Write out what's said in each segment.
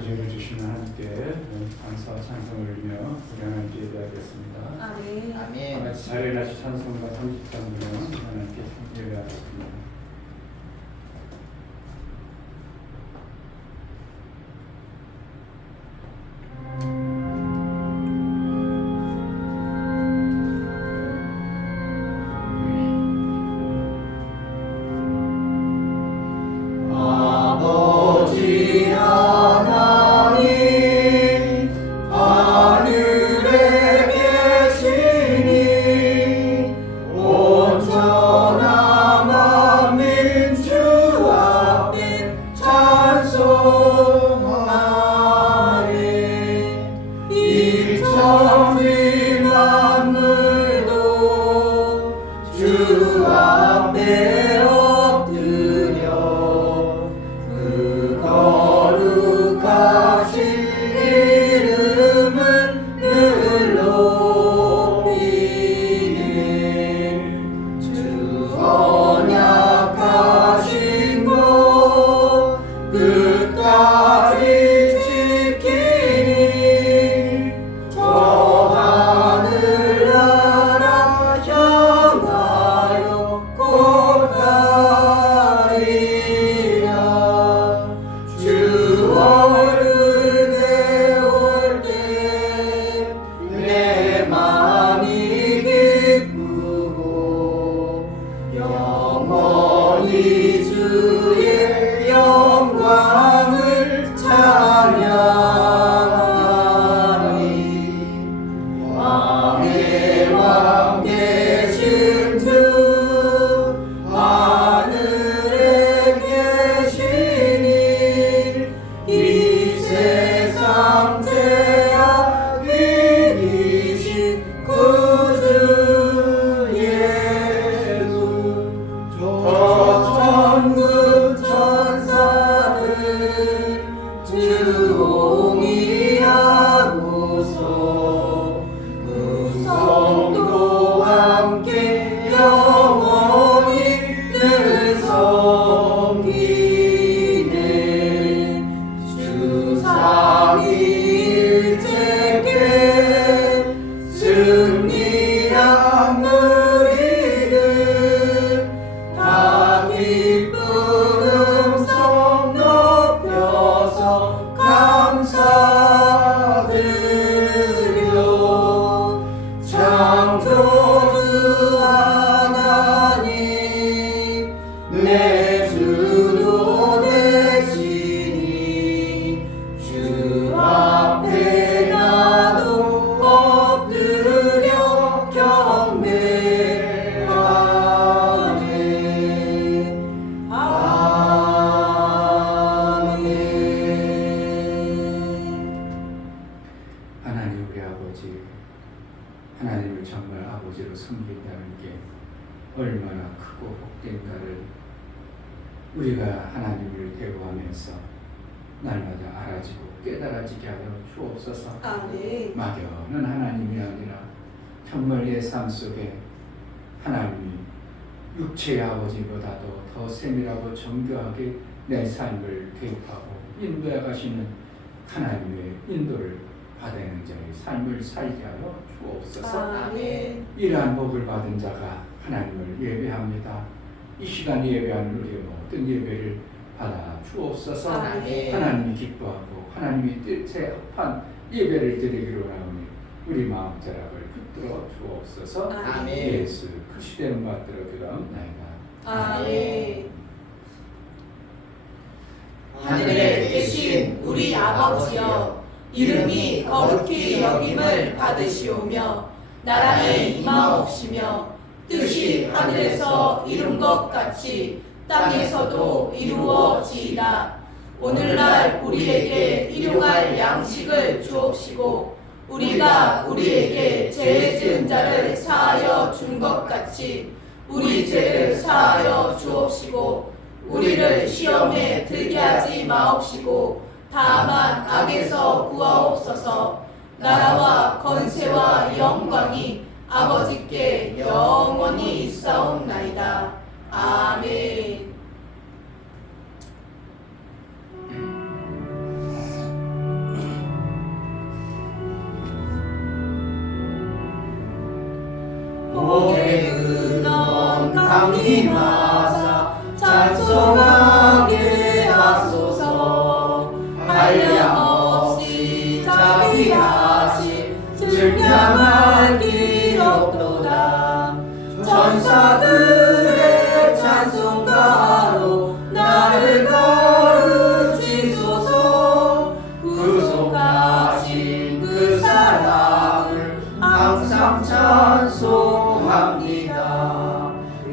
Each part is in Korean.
구제를 주시는 하나님께 감사와 찬송을 올리며 우리 하나님께 예배하겠습니다. 아멘. 아멘. 같이 자리나시 찬송가 33명 하나님께 예배하겠습니다. 하나님을 정말 아버지로 섬긴다는 게 얼마나 크고 복된가를 우리가 하나님을 대우하면서 날마다 알아지고 깨달아지게 하여 주옵소서. 아멘. 막연한 하나님이 아니라 정말 내 삶 속에 하나님이 육체의 아버지보다도 더 세밀하고 정교하게 내 삶을 개입하고 인도해 가시는 하나님의 인도를 받는 자의 삶을 살게 하여 주옵소서. 아멘. 이러한 복을 받은 자가 하나님을 예배합니다. 이 시간 예배하는 우리의 모든 예배를 받아 주옵소서. 아멘. 하나님이 기뻐하고 하나님이 뜻에 합한 예배를 드리기로 하오니 우리 마음 자락을 붙들어 주옵소서. 아멘. 예수 그리스도 이름 받들어 드리옵나이다. 아멘. 하늘에 계신 우리 아버지여, 이름이 거룩히 여김을 받으시오며 나라에 임하옵시며 뜻이 하늘에서 이룬 것 같이 땅에서도 이루어지이다. 오늘날 우리에게 일용할 양식을 주옵시고 우리가 우리에게 죄 지은 자를 사하여 준 것 같이 우리 죄를 사하여 주옵시고 우리를 시험에 들게 하지 마옵시고 다만 악에서 구하옵소서. 나라와 권세와 영광이 아버지께 영원히 있사옵나이다. 아멘. 강림하사 찬송하게 하소서. 한량없이 자비하시 증량할 길 없도다. 천사들의 찬송가로 나를 가르치소서. 구속하신 그 사랑을 항상 찬송합니다.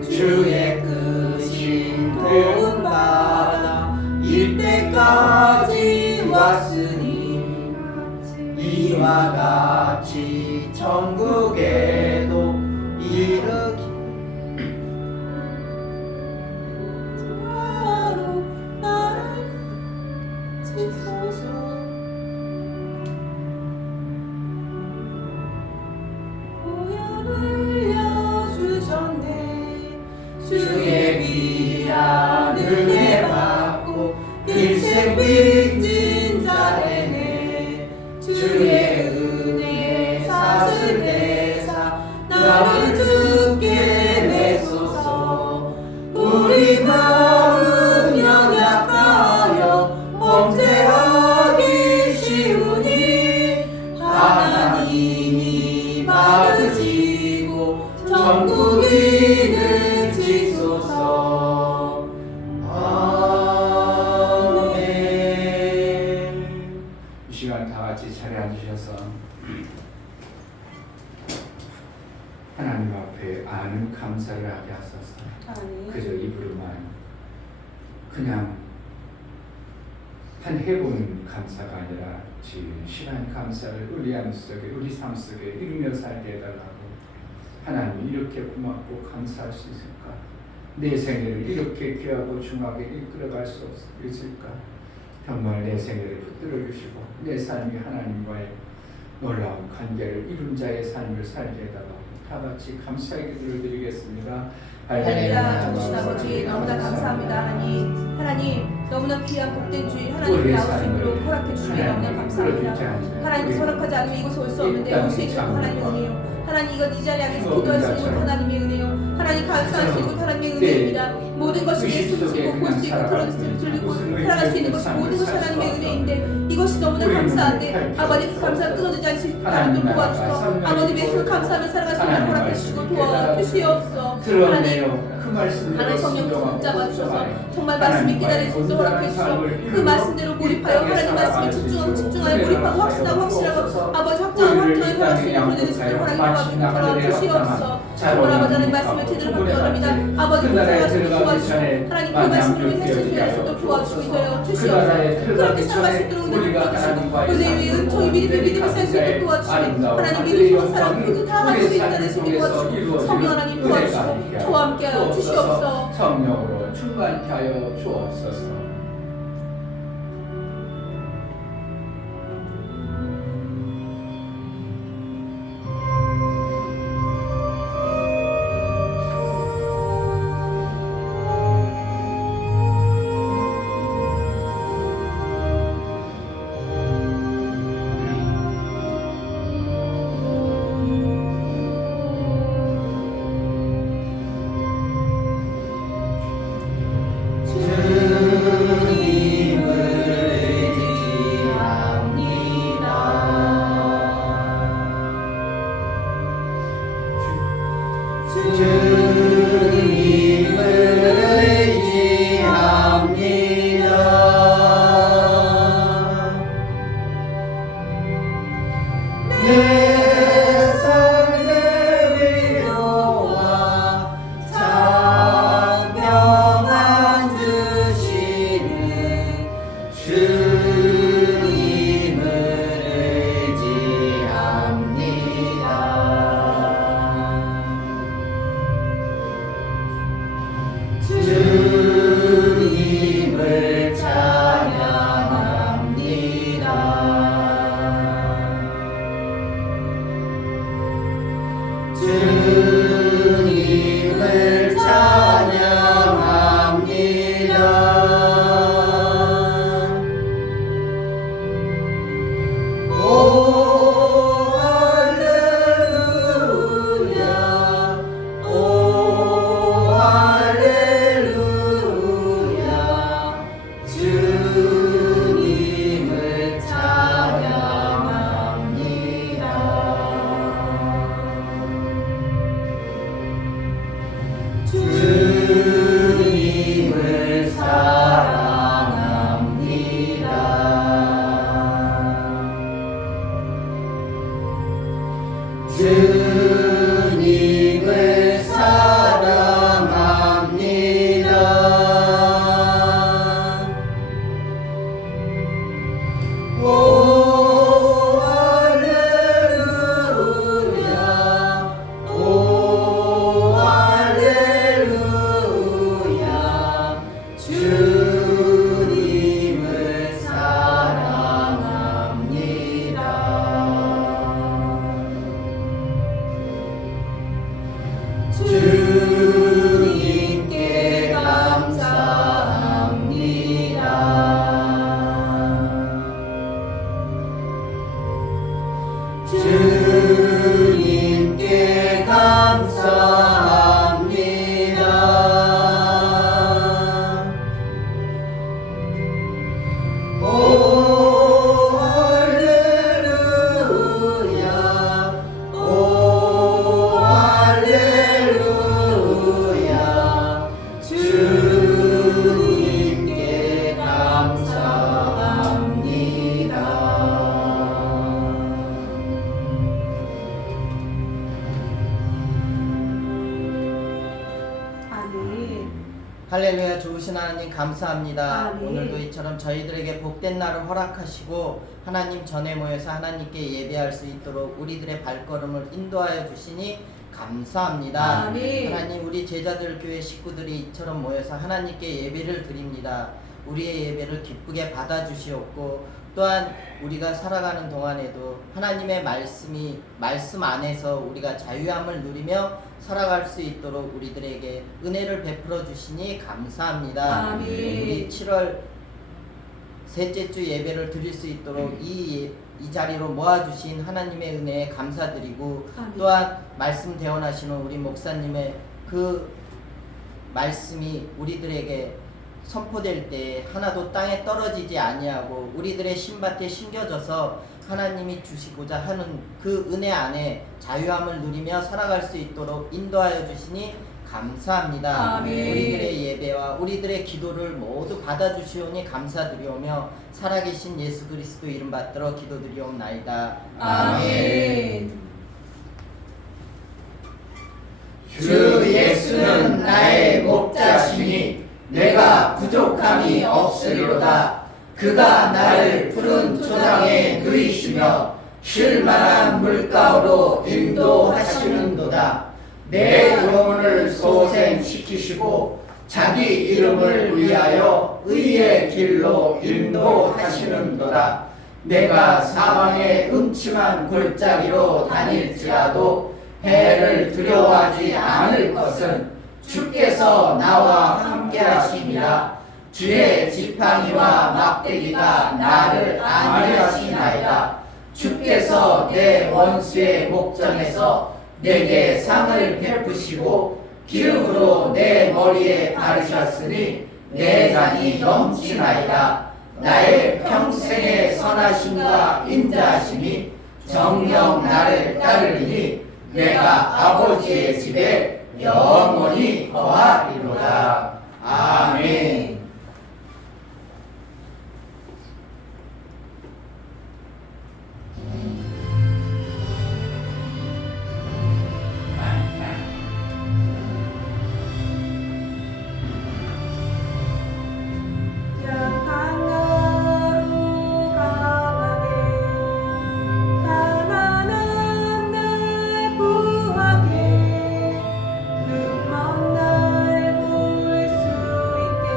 주의 크신 도움받아 이때까지 왔으니 이와 같이 천국에도 이르기 바로 나를 지소서. 주셨네. 주의 귀한 은혜 받고 일생 빚진 자되네. 주의 은혜 사슬 대사 나를 주께 내소서. 우리 마음 연약하여 범죄하기 쉬우니 하나님이 받으시고 천국인을 지소서. 아멘. 이 시간 다 같이 자리에 앉으셔서 하나님 앞에 아는 감사를 하게 하소서. 그저 입으로만 그냥 한 해보는 감사가 아니라 진실한 감사를 우리 삶 속에 이루며 살게 해달라고. 하나님 이렇게 고맙고 감사할 수 있을까? 내 생애를 이렇게 귀하고 중하게 이끌어갈 수 있을까? 정말 내 생애를 붙들어 주시고 내 삶이 하나님과의 놀라운 관계를 이룬 자의 삶을 살게 해달라고. 다 같이 감사의 기도를 드리겠습니다. 할렐루야. 정신 아버지 너무나 감사합니다. 하나님 너무나 귀한 복된 주일 하나님 나올 수 있도록 허락해 주시니 너무나 감사합니다. 하나님 허락하지 않으면 이곳에 올 수 없는데 올 수 있는 하나님의 은혜요. 하나님 이건 이 자리에 앉아서 기도할 수 있는 하나님의 은혜요. 하나님 감사할 수 있는 하나님의 은혜입니다. 모든 것이 예수를 듣고 볼 수 있고 들리고 살아갈 수 있는 것이 모든 것이 하나님의 은혜인데 이것이 너무나 감사한데 아버지 그 감사를 끊어지지 않도록 도와주시고 아버지 예수를 감사하며 살아갈 수 있는 허락해 주시고 도와주시옵소서. 하나님 성령 붙잡아 주셔서 정말 말씀이 기다릴 수 있도록 허락해 주시고 그 말씀대로 몰입하여 하나님 말씀에 집중하여 몰입하고 확신하고 아버지 확정하여 살아갈 수 있는 그런 은혜를 허락해 주시옵소서. 정말 아버지 하나님 말씀을 제대로 받기 원합니다. 아버지 살아갈 수 있도록 도와주시고 하나님 그 말씀을 회복시킬 수 있도록 도와주시고 있어요. 주시옵소서. 그렇게 살아갈 수 있도록 은혜를 주시고 은혜 위에 은총이 믿음이 살 수 있도록 도와주시고 하나님 믿음으로 사랑 그리고 다 가질 수 있다는 소리 도와주시고 성령 하나님 도와주시고 저와 함께하여 주시옵소서. 성령으로 충만케 하여 주옵소서. 주 주님을 사랑합니다. 오 할렐루야 오 할렐루야 주님을 사랑합니다. 주님께 감사합니다. 주님께 감사합니다. 오 할렐루야 오 할렐루야 주님께 감사합니다. 아멘. 할렐루야. 좋으신 하나님 감사합니다. 아멘. 오늘도 이처럼 저희들에게 복된 날을 허락하시고 하나님 전에 모여서 하나님께 예배할 수 있도록 우리들의 발걸음을 인도하여 주시니 감사합니다. 아멘. 하나님 우리 제자들 교회 식구들이 이처럼 모여서 하나님께 예배를 드립니다. 우리의 예배를 기쁘게 받아주시옵고 또한 우리가 살아가는 동안에도 하나님의 말씀 안에서 우리가 자유함을 누리며 살아갈 수 있도록 우리들에게 은혜를 베풀어 주시니 감사합니다. 아멘. 우리 7월 셋째 주 예배를 드릴 수 있도록 이 자리로 모아주신 하나님의 은혜에 감사드리고 아멘. 또한 말씀 대언하시는 우리 목사님의 그 말씀이 우리들에게 선포될 때 하나도 땅에 떨어지지 아니하고 우리들의 신밭에 심겨져서 하나님이 주시고자 하는 그 은혜 안에 자유함을 누리며 살아갈 수 있도록 인도하여 주시니 감사합니다. 아멘. 우리들의 예배와 우리들의 기도를 모두 받아주시오니 감사드리오며 살아계신 예수 그리스도 이름 받들어 기도드리옵나이다. 아멘. 주 예수는 나의 목자시니 내가 부족함이 없으리로다. 그가 나를 푸른 초장에 누이시며 쉴만한 물가로 인도하시는도다. 내 영혼을 소생시키시고 자기 이름을 위하여 의의 길로 인도하시는도다. 내가 사방의 음침한 골짜기로 다닐지라도 해를 두려워하지 않을 것은 주께서 나와 함께 하심이라. 주의 지팡이와 막대기가 나를 안위하시나이다. 주께서 내 원수의 목전에서 내게 상을 베푸시고 기름으로 내 머리에 바르셨으니 내 잔이 넘치나이다. 나의 평생의 선하심과 인자하심이 정녕 나를 따르리니 내가 아버지의 집에 영원히 거하리로다. 아멘. 약한 나로 강하게 가난한 날 구하게 눈먼 날 볼 수 있게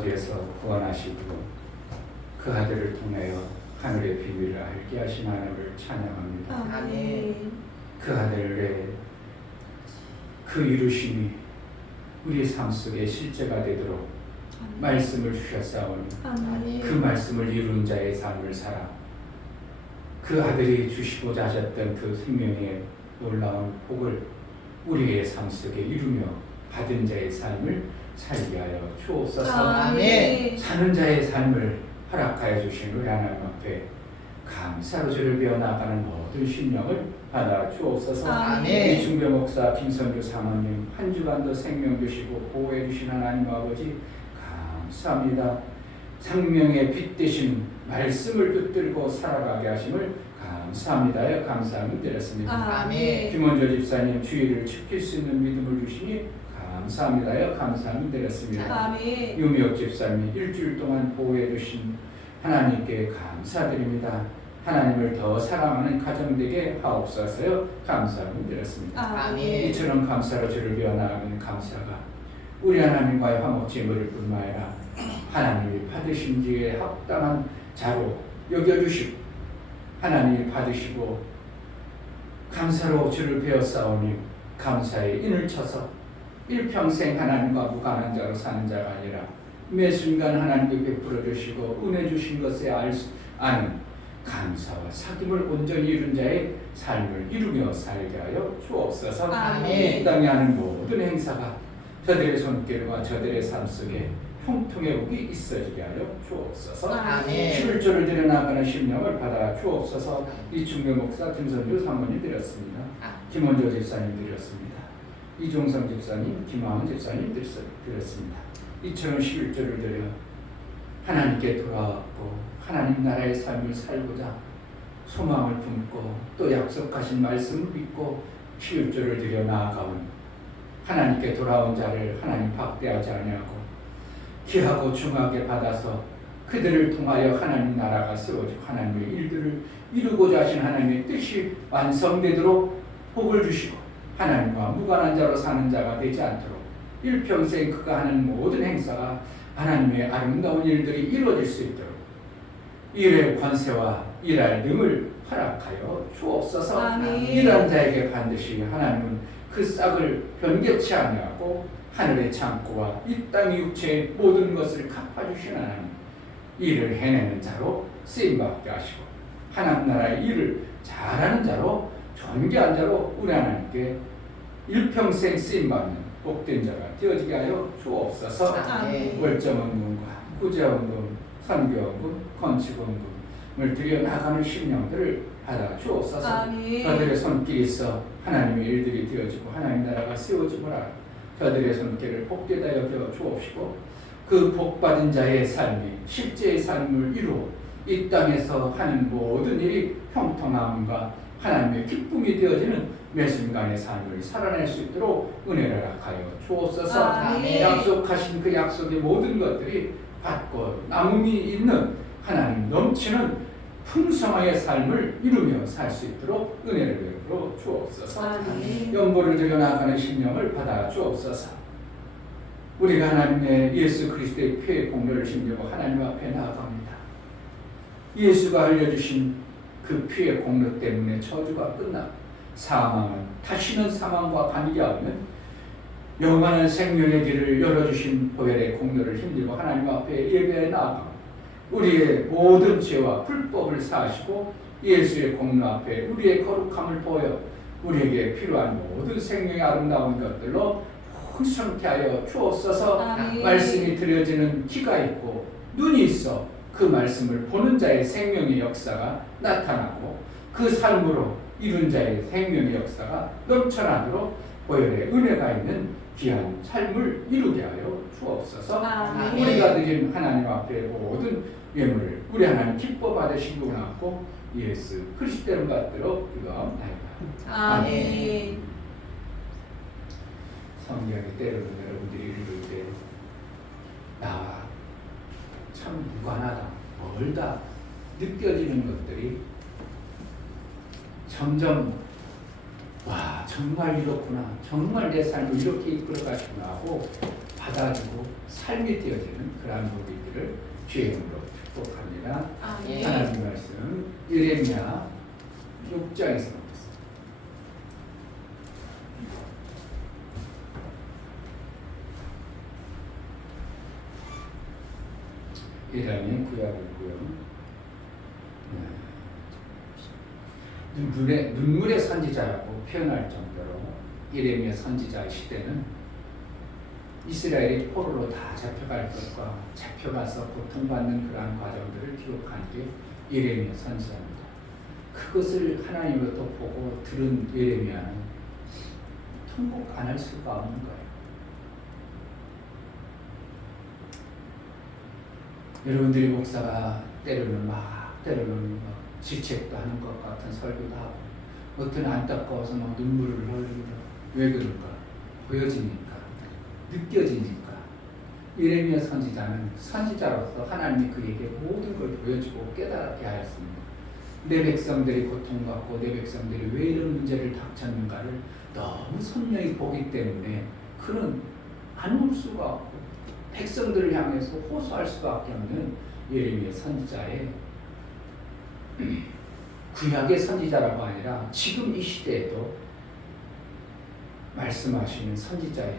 아버지에서 구원하시고 그 아들을 통하여 하늘의 비밀을 알게 하신 하나님을 찬양합니다. 아멘. 그 아들의 그 이루심이 우리 삶 속에 실제가 되도록 말씀을 주셨사오니 아멘. 그 말씀을 이룬 자의 삶을 살아 그 아들이 주시고자 하셨던 그 생명의 놀라운 복을 우리의 삶 속에 이루며 받은 자의 삶을 살게 하여 주옵소서. 아멘. 사는 자의 삶을 허락하여 주신 우리 하나님 앞에 감사로 주를 배워나가는 모든 심령을 받아 주옵소서. 아멘. 이 중배 목사 김선주 사모님 한 주간도 생명 주시고 보호해 주신 하나님 아버지 감사합니다. 생명의 빛 되신 말씀을 붙들고 살아가게 하심을 감사합니다. 감사함을 드렸습니다. 아멘. 김원조 집사님 주의를 지킬 수 있는 믿음을 주시니 감사합니다. 감사함을 드렸습니다. 아멘. 유미옥 집사님 일주일 동안 보호해 주신 하나님께 감사드립니다. 하나님을 더 사랑하는 가정 되게 하옵소서요. 감사함을 드렸습니다. 아멘. 이처럼 감사로 주를 배워나가는 감사가 우리 하나님과의 화목제물을 뿐만 아니라 하나님이 받으신 지에 합당한 자로 여겨주시고 하나님이 받으시고 감사로 주를 배웠사오니 감사의 인을 쳐서 일평생 하나님과 무관한 자로 사는 자가 아니라 매 순간 하나님께 베풀어 주시고 은혜 주신 것에 아는 감사와 사귐을 온전히 이룬 자의 삶을 이루며 살게 하여 주옵소서. 아멘. 이 땅에 하는 모든 행사가 저들의 손길과 저들의 삶 속에 형통의 복이 있어지게 하여 주옵소서. 아멘. 11조를 드려나가는 심령을 받아 주옵소서. 이충배 목사 김선주 사모님 드렸습니다. 김원조 집사님 드렸습니다. 이종성 집사님, 김하은 집사님 드렸습니다. 이처럼 11조를 드려 하나님께 돌아왔고 하나님 나라의 삶을 살고자 소망을 품고 또 약속하신 말씀을 믿고 11조를 드려 나아가온 하나님께 돌아온 자를 하나님 박대하지 아니하고 귀하고 중하게 받아서 그들을 통하여 하나님 나라가 세워지고 하나님의 일들을 이루고자 하신 하나님의 뜻이 완성되도록 복을 주시고 하나님과 무관한 자로 사는 자가 되지 않도록 일평생 그가 하는 모든 행사가 하나님의 아름다운 일들이 이루어질 수 있도록 일의 권세와 일할 능을 허락하여 주옵소서. 아멘. 일하는 자에게 반드시 하나님은 그 싹을 변개치 아니하고 하늘의 창고와 이 땅의 육체의 모든 것을 갚아주신 하나님, 일을 해내는 자로 쓰임받게 하시고 하나님 나라의 일을 잘하는 자로 존귀한 자로 우리 하나님께 일평생 쓰임받는 복된 자가 되어지게 하여 주옵소서. 아멘. 월정원금과 구제원금, 선교원금, 건축원금을 들여나가는 심령들을 받아 주옵소서. 아멘. 저들의 손길이 있어 하나님의 일들이 되어지고 하나님 나라가 세워지거라. 저들의 손길을 복되다 여겨 주옵시고 그 복받은 자의 삶이 실제의 삶을 이루어 이 땅에서 하는 모든 일이 형통함과 하나님의 기쁨이 되어지는 매 순간의 삶을 살아낼 수 있도록 은혜를 허락하여 주옵소서. 아멘. 약속하신 그 약속의 모든 것들이 받고 남음이 있는 하나님 넘치는 풍성하의 삶을 이루며 살 수 있도록 은혜를 베풀어 주옵소서. 아멘. 연보를 들여나가는 심령을 받아 주옵소서. 우리가 하나님의 예수 그리스도의 피의 공로를 힘주고 하나님 앞에 나아갑니다. 예수가 흘려주신 그 피의 공로 때문에 저주가 끝나 사망은 다시는 사망과 관계없는 영원한 생명의 길을 열어주신 보혈의 공로를 힘주고 하나님 앞에 예배에 나아가고 우리의 모든 죄와 불법을 사하시고 예수의 공로 앞에 우리의 거룩함을 보여 우리에게 필요한 모든 생명의 아름다운 것들로 풍성케 하여 주옵소서. 아멘. 말씀이 들려지는 귀가 있고 눈이 있어 그 말씀을 보는 자의 생명의 역사가 나타나고 그 삶으로 이룬 자의 생명의 역사가 넘쳐나도록 보혈의 은혜가 있는 귀한 삶을 이루게 하여 주옵소서. 아멘. 우리가 드린 하나님 앞에 모든 예물을 우리 하나님 기뻐 받으시기 원하고 예수 그리스도를 받들어 기도하옵나이다. 아멘. 성경에 때로는 여러분들이 읽을 때 나와 참 무관하다, 멀다 느껴지는 것들이 점점 와 정말 이렇구나, 정말 내 삶을 이렇게 이끌어 가시구나 하고 받아주고 삶이 되어지는 그러한 우리들을 주의 이름으로 축복합니다. 아멘. 하나님 말씀 예레미야 6장에서 보겠습니다. 예레미야 구약이고요. 눈물의 선지자라고 표현할 정도로 예레미야 선지자의 시대는 이스라엘이 포로로 다 잡혀갈 것과 잡혀가서 고통받는 그러한 과정들을 기록한 게 예레미야 선지자입니다. 그것을 하나님으로부터 보고 들은 예레미야는 통곡 안 할 수가 없는 거예요. 여러분들이 목사가 때로는 질책도 하는 것 같은 설교도 하고 어떤 안타까워서 막 눈물을 흘린다. 왜 그런가? 보여지니까, 느껴지니까. 예레미야 선지자는 선지자로서 하나님이 그에게 모든 걸 보여주고 깨달게 하였습니다. 내 백성들이 고통받고 내 백성들이 왜 이런 문제를 닥쳤는가를 너무 선명히 보기 때문에 그는 안 울 수가 없고 백성들을 향해서 호소할 수밖에 없는 예레미야 선지자의 구약의 선지자라고 아니라 지금 이 시대에도 말씀하시는 선지자의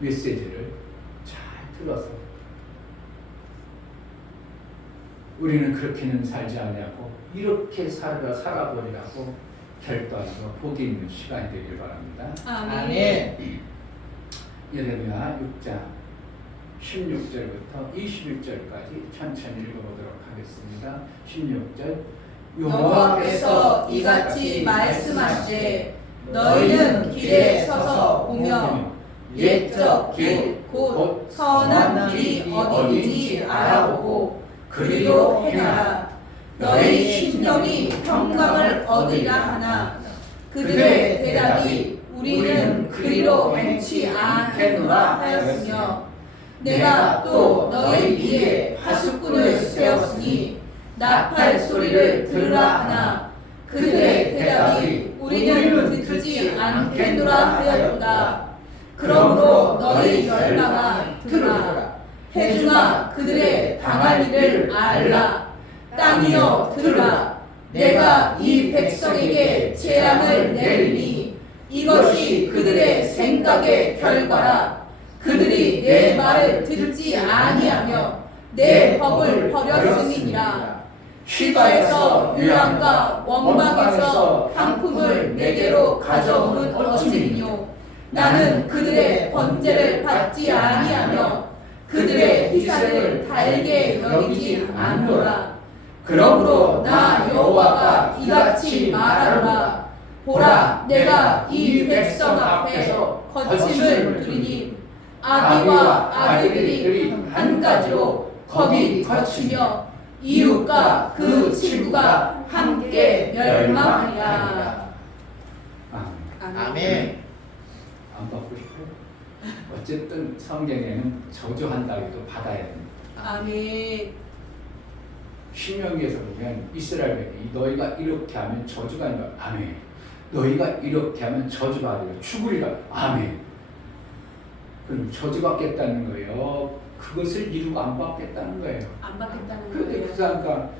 메시지를 잘 들어서 우리는 그렇게는 살지 않냐고 이렇게 살아보리라고 결단하고 복이 있는 시간이 되길 바랍니다. 아멘. 예레미야 6장 16절부터 21절까지 천천히 읽어보도록 하겠습니다. 16절 여호와께서 이같이 말씀하시되 너희는 길에 서서 보며 옛적 길 곧 선한 길이 어디인지 알아보고 그리로 행하라. 너희 심령이 평강을 얻으리라 하나 그들의 대답이 우리는 그리로 행치 않겠노라 하였으며 내가 또 너희 위에 하수꾼을 세웠으니 나팔 소리를 들으라 하나 그들의 대답이 우리는 듣지 않겠노라 하였도다. 그러므로 너희 열방아 들으라. 해중아 그들의 당할 일을 알라. 땅이여 들으라. 내가 이 백성에게 재앙을 내리니 이것이 그들의 생각의 결과라. 그들이 내 말을 듣지 아니하며 내 법을 버렸음이니라. 시바에서 유랑과 원방에서 향품을 내게로 가져오는 어찌리뇨. 나는 그들의 번제를 받지 아니하며 그들의 희생을 달게 여기지 않노라. 그러므로 나 여호와가 이같이 말하노라. 보라 내가 이 백성 앞에서 거침을 두리니 아기와 아기들이 한 가지로 거기 거치며 이웃과 그 친구가 함께 멸망하리라. 아멘. 안 받고 싶어요? 어쨌든 성경에는 저주한다고 해도 받아야 됩니다. 아멘. 신명기에서 보면 이스라엘 백성이 너희가 이렇게 하면 저주가 아니라 아멘. 너희가 이렇게 하면 저주받으리라. 죽으리라. 아멘. 그럼 저주받겠다는 거예요. 그것을 이루고 안 받겠다는 거예요. 안 받겠다는 그런데 거예요. 그 사람과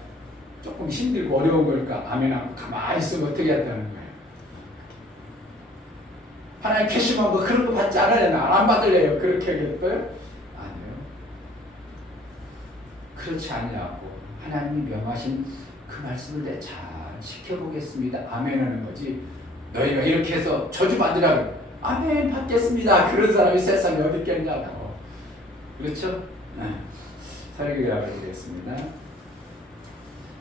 조금 힘들고 어려운 거니까 아멘 하고 가만히 있으면 어떻게 했다는 거예요. 하나님 캐시만 뭐 그런 거 받지 않아요. 안 받을래요. 그렇게 하겠어요? 아니요. 그렇지 않냐고 하나님이 명하신 그 말씀을 내가 잘 지켜보겠습니다. 아멘 하는 거지. 너희가 이렇게 해서 저주 받으라고 아멘 받겠습니다. 그런 사람이 세상에 어디 있겠냐고. 그렇죠? 네. 설교를 드리겠습니다.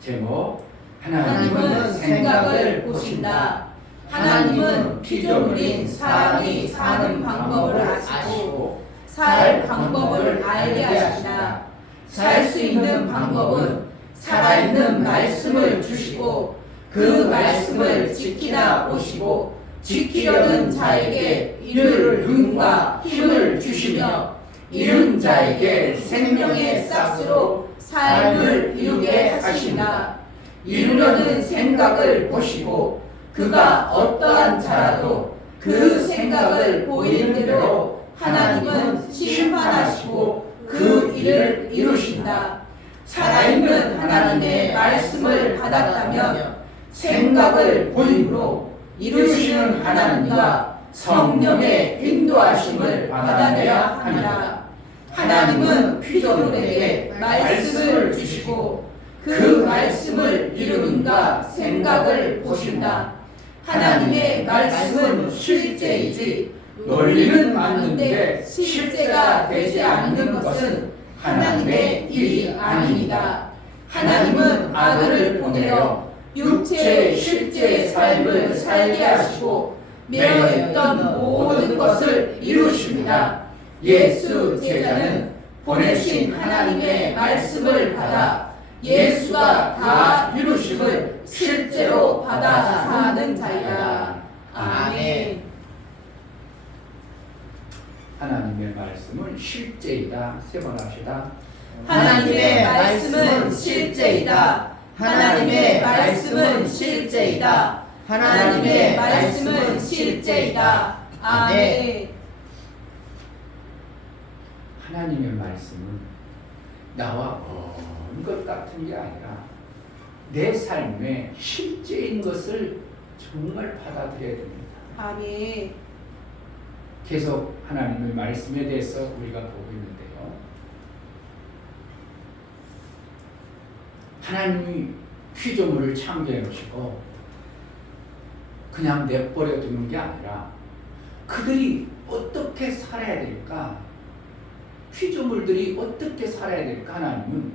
제목 하나님은 생각을 보신다. 하나님은 피조물인 사람이 사는 방법을 아시고 살 방법을 알게 하신다. 살 수 있는 방법은 살아있는 말씀을 주시고 그 말씀을 지키다 보시고 지키려는 자에게 이룰 능과 힘을 주시며 이룬 자에게 생명의 싹스로 삶을 이루게 하신다. 이루려는 생각을 보시고 그가 어떠한 자라도 그 생각을 보이는 대로 하나님은 심판하시고 그 일을 이루신다. 살아있는 하나님의 말씀을 받았다면 생각을 본으로 이루시는 하나님과 성령의 인도하심을 받아내야 합니다. 하나님은 피조물에게 말씀을 주시고 그 말씀을 이루는가 생각을 보신다. 하나님의 말씀은 실제이지 논리는 맞는데 실제가 되지 않는 것은 하나님의 일이 아닙니다. 하나님은 아들을 보내어 육체의 실제의 삶을 살게 하시고 매어있던 모든 것을 이루십니다. 예수 제자는 보내신 하나님의 말씀을 받아 예수가 다 이루심을 실제로 받아 사는 자이다. 아멘. 하나님의 말씀은 실제이다. 세 번 합시다. 하나님의 말씀은 실제이다. 하나님의 말씀은 실제이다. 하나님의 말씀은 실제이다. 아멘. 하나님의 말씀은 나와 먼 것 같은 게 아니라 내 삶의 실제인 것을 정말 받아들여야 됩니다. 아멘. 계속 하나님의 말씀에 대해서 우리가 보고 있는데요. 하나님이 피조물을 창조해 놓으시고 그냥 내버려 두는 게 아니라 그들이 어떻게 살아야 될까? 피조물들이 어떻게 살아야 될까? 하나님은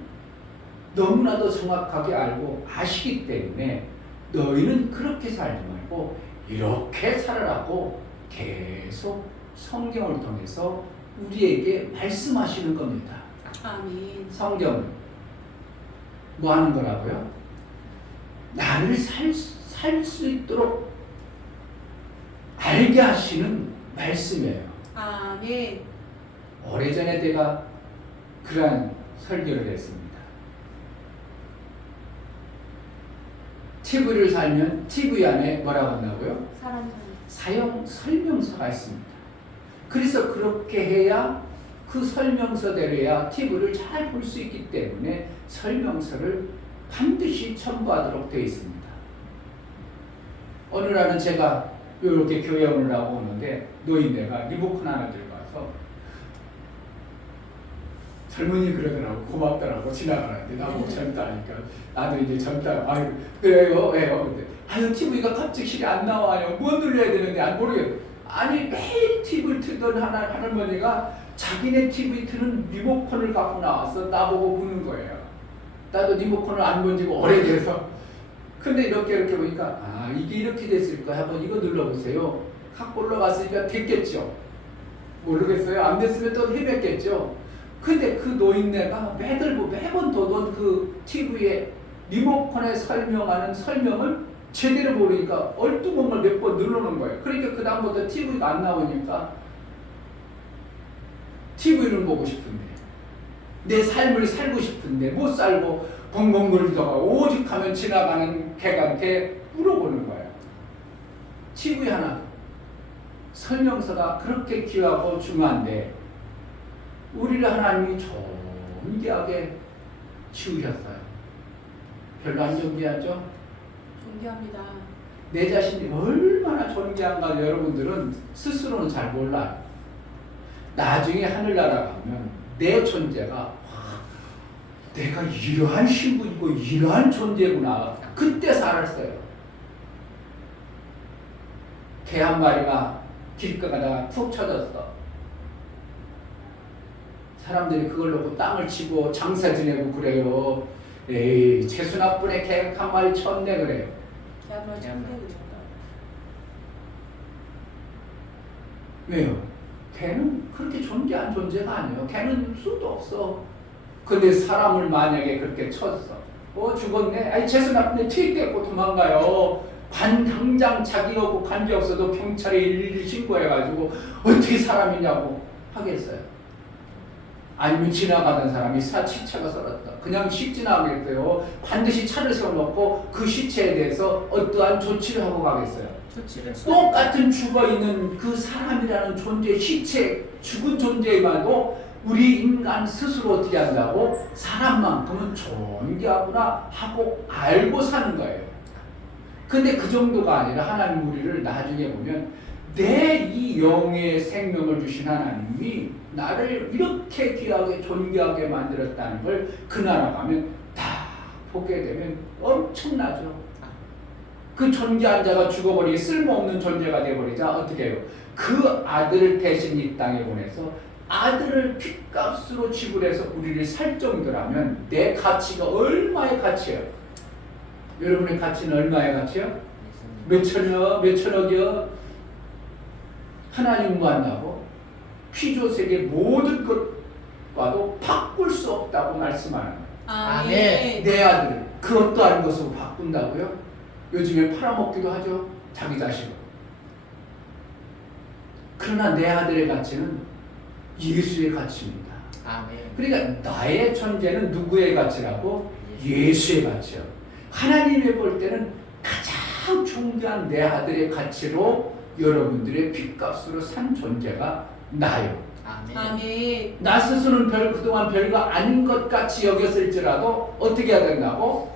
너무나도 정확하게 알고 아시기 때문에 너희는 그렇게 살지 말고 이렇게 살아라고 계속 성경을 통해서 우리에게 말씀하시는 겁니다. 아멘. 성경은 뭐 하는 거라고요? 나를 살 수 있도록 알게 하시는 말씀이에요. 아멘. 오래전에 내가 그러한 설교를 했습니다. TV를 살면 TV 안에 뭐라고 한다고요? 사용 설명서가 있습니다. 그래서 그렇게 해야 그 설명서대로 해야 TV를 잘 볼 수 있기 때문에 설명서를 반드시 첨부하도록 되어 있습니다. 어느 날은 제가 이렇게 교회 오느라고 오는데 노인네가 리모컨 하나 들고 와서 젊은이 그러더라고. 고맙더라고. 지나가는데 나보고 젊다니까 나도 이제 젊다. 아유 그래요 왜요? 근데 아유 TV가 갑자기 안 나와요. 뭐 눌러야 되는데 안 모르겠어요. 아니 매일 TV를 틀던 할머니가 자기네 TV 트는 리모컨을 갖고 나와서 나보고 묻는 거예요. 나도 리모컨을 안 본 지가 오래돼서. 근데 이렇게 보니까 아 이게 이렇게 됐을까 한번 이거 눌러보세요. 갖고 올라갔으니까 됐겠죠. 모르겠어요. 안 됐으면 또 헤맸겠죠. 근데 그 노인네가 매번 도던 그 TV에 리모컨에 설명하는 설명을 제대로 모르니까 얼뚜껑을 몇 번 누르는 거예요. 그러니까 그 다음부터 TV가 안 나오니까 TV를 보고 싶은데 내 삶을 살고 싶은데 못 살고 벙벙 걸리다가 오직 하면 지나가는 개한테 물어보는 거예요. TV 하나 설명서가 그렇게 귀하고 중요한데 우리를 하나님이 존귀하게 지으셨어요. 별로 안 존귀하죠? 존귀합니다. 내 자신이 얼마나 존귀한가 여러분들은 스스로는 잘 몰라요. 나중에 하늘나라 가면 내 존재가 내가 이러한 신분이고 이러한 존재구나. 그때 살았어요. 개 한 마리가 길가 가다가 푹 쳐졌어. 사람들이 그걸 놓고 땅을 치고 장사 지내고 그래요. 에이 재수 나쁜애 개 한 마리 쳤네 그래요. 개한번 참대 그죠. 왜요? 개는 그렇게 존귀한 존재가 아니에요. 개는 수도 없어. 근데 사람을 만약에 그렇게 쳤어. 죽었네. 아니 재수 나쁜애 퇴직됐고 도망가요. 당장 자기하고 관계없어도 경찰에 112 신고해가지고 어떻게 사람이냐고 하겠어요. 아니면 지나가던 사람이 시체가 썰었다. 그냥 씩 지나가겠어요. 반드시 차를 세워놓고 그 시체에 대해서 어떠한 조치를 하고 가겠어요. 조치를 똑같은 죽어있는 그 사람이라는 존재, 시체, 죽은 존재만도 우리 인간 스스로 어떻게 한다고? 사람만큼은 존귀하구나 하고 알고 사는 거예요. 근데 그 정도가 아니라 하나님 우리를 나중에 보면 내 이 영의 생명을 주신 하나님이 나를 이렇게 귀하게 존귀하게 만들었다는 걸 그 나라 가면 다 보게 되면 엄청나죠. 그 존귀한 자가 죽어버리기 쓸모없는 존재가 되어버리자 어떻게 해요? 그 아들을 대신 이 땅에 보내서 아들을 핏값으로 지불해서 우리를 살 정도라면 내 가치가 얼마의 가치예요? 여러분의 가치는 얼마의 가치요? 몇 천여, 몇 천억이요? 하나님 만나고 피조세계 모든 것과도 바꿀 수 없다고 말씀하는 거예요. 아멘. 내 아들을 그 어떠한 것으로 바꾼다고요? 요즘에 팔아먹기도 하죠. 자기 자식을. 그러나 내 아들의 가치는 예수의 가치입니다. 아멘. 그러니까 나의 존재는 누구의 가치라고? 예수의 가치요. 하나님이 볼 때는 가장 존귀한 내 아들의 가치로 여러분들의 핏값으로 산 존재가 나요. 아멘. 아멘. 나 스스로는 그동안 별거 아닌 것 같이 여겼을지라도 어떻게 해야 된다고?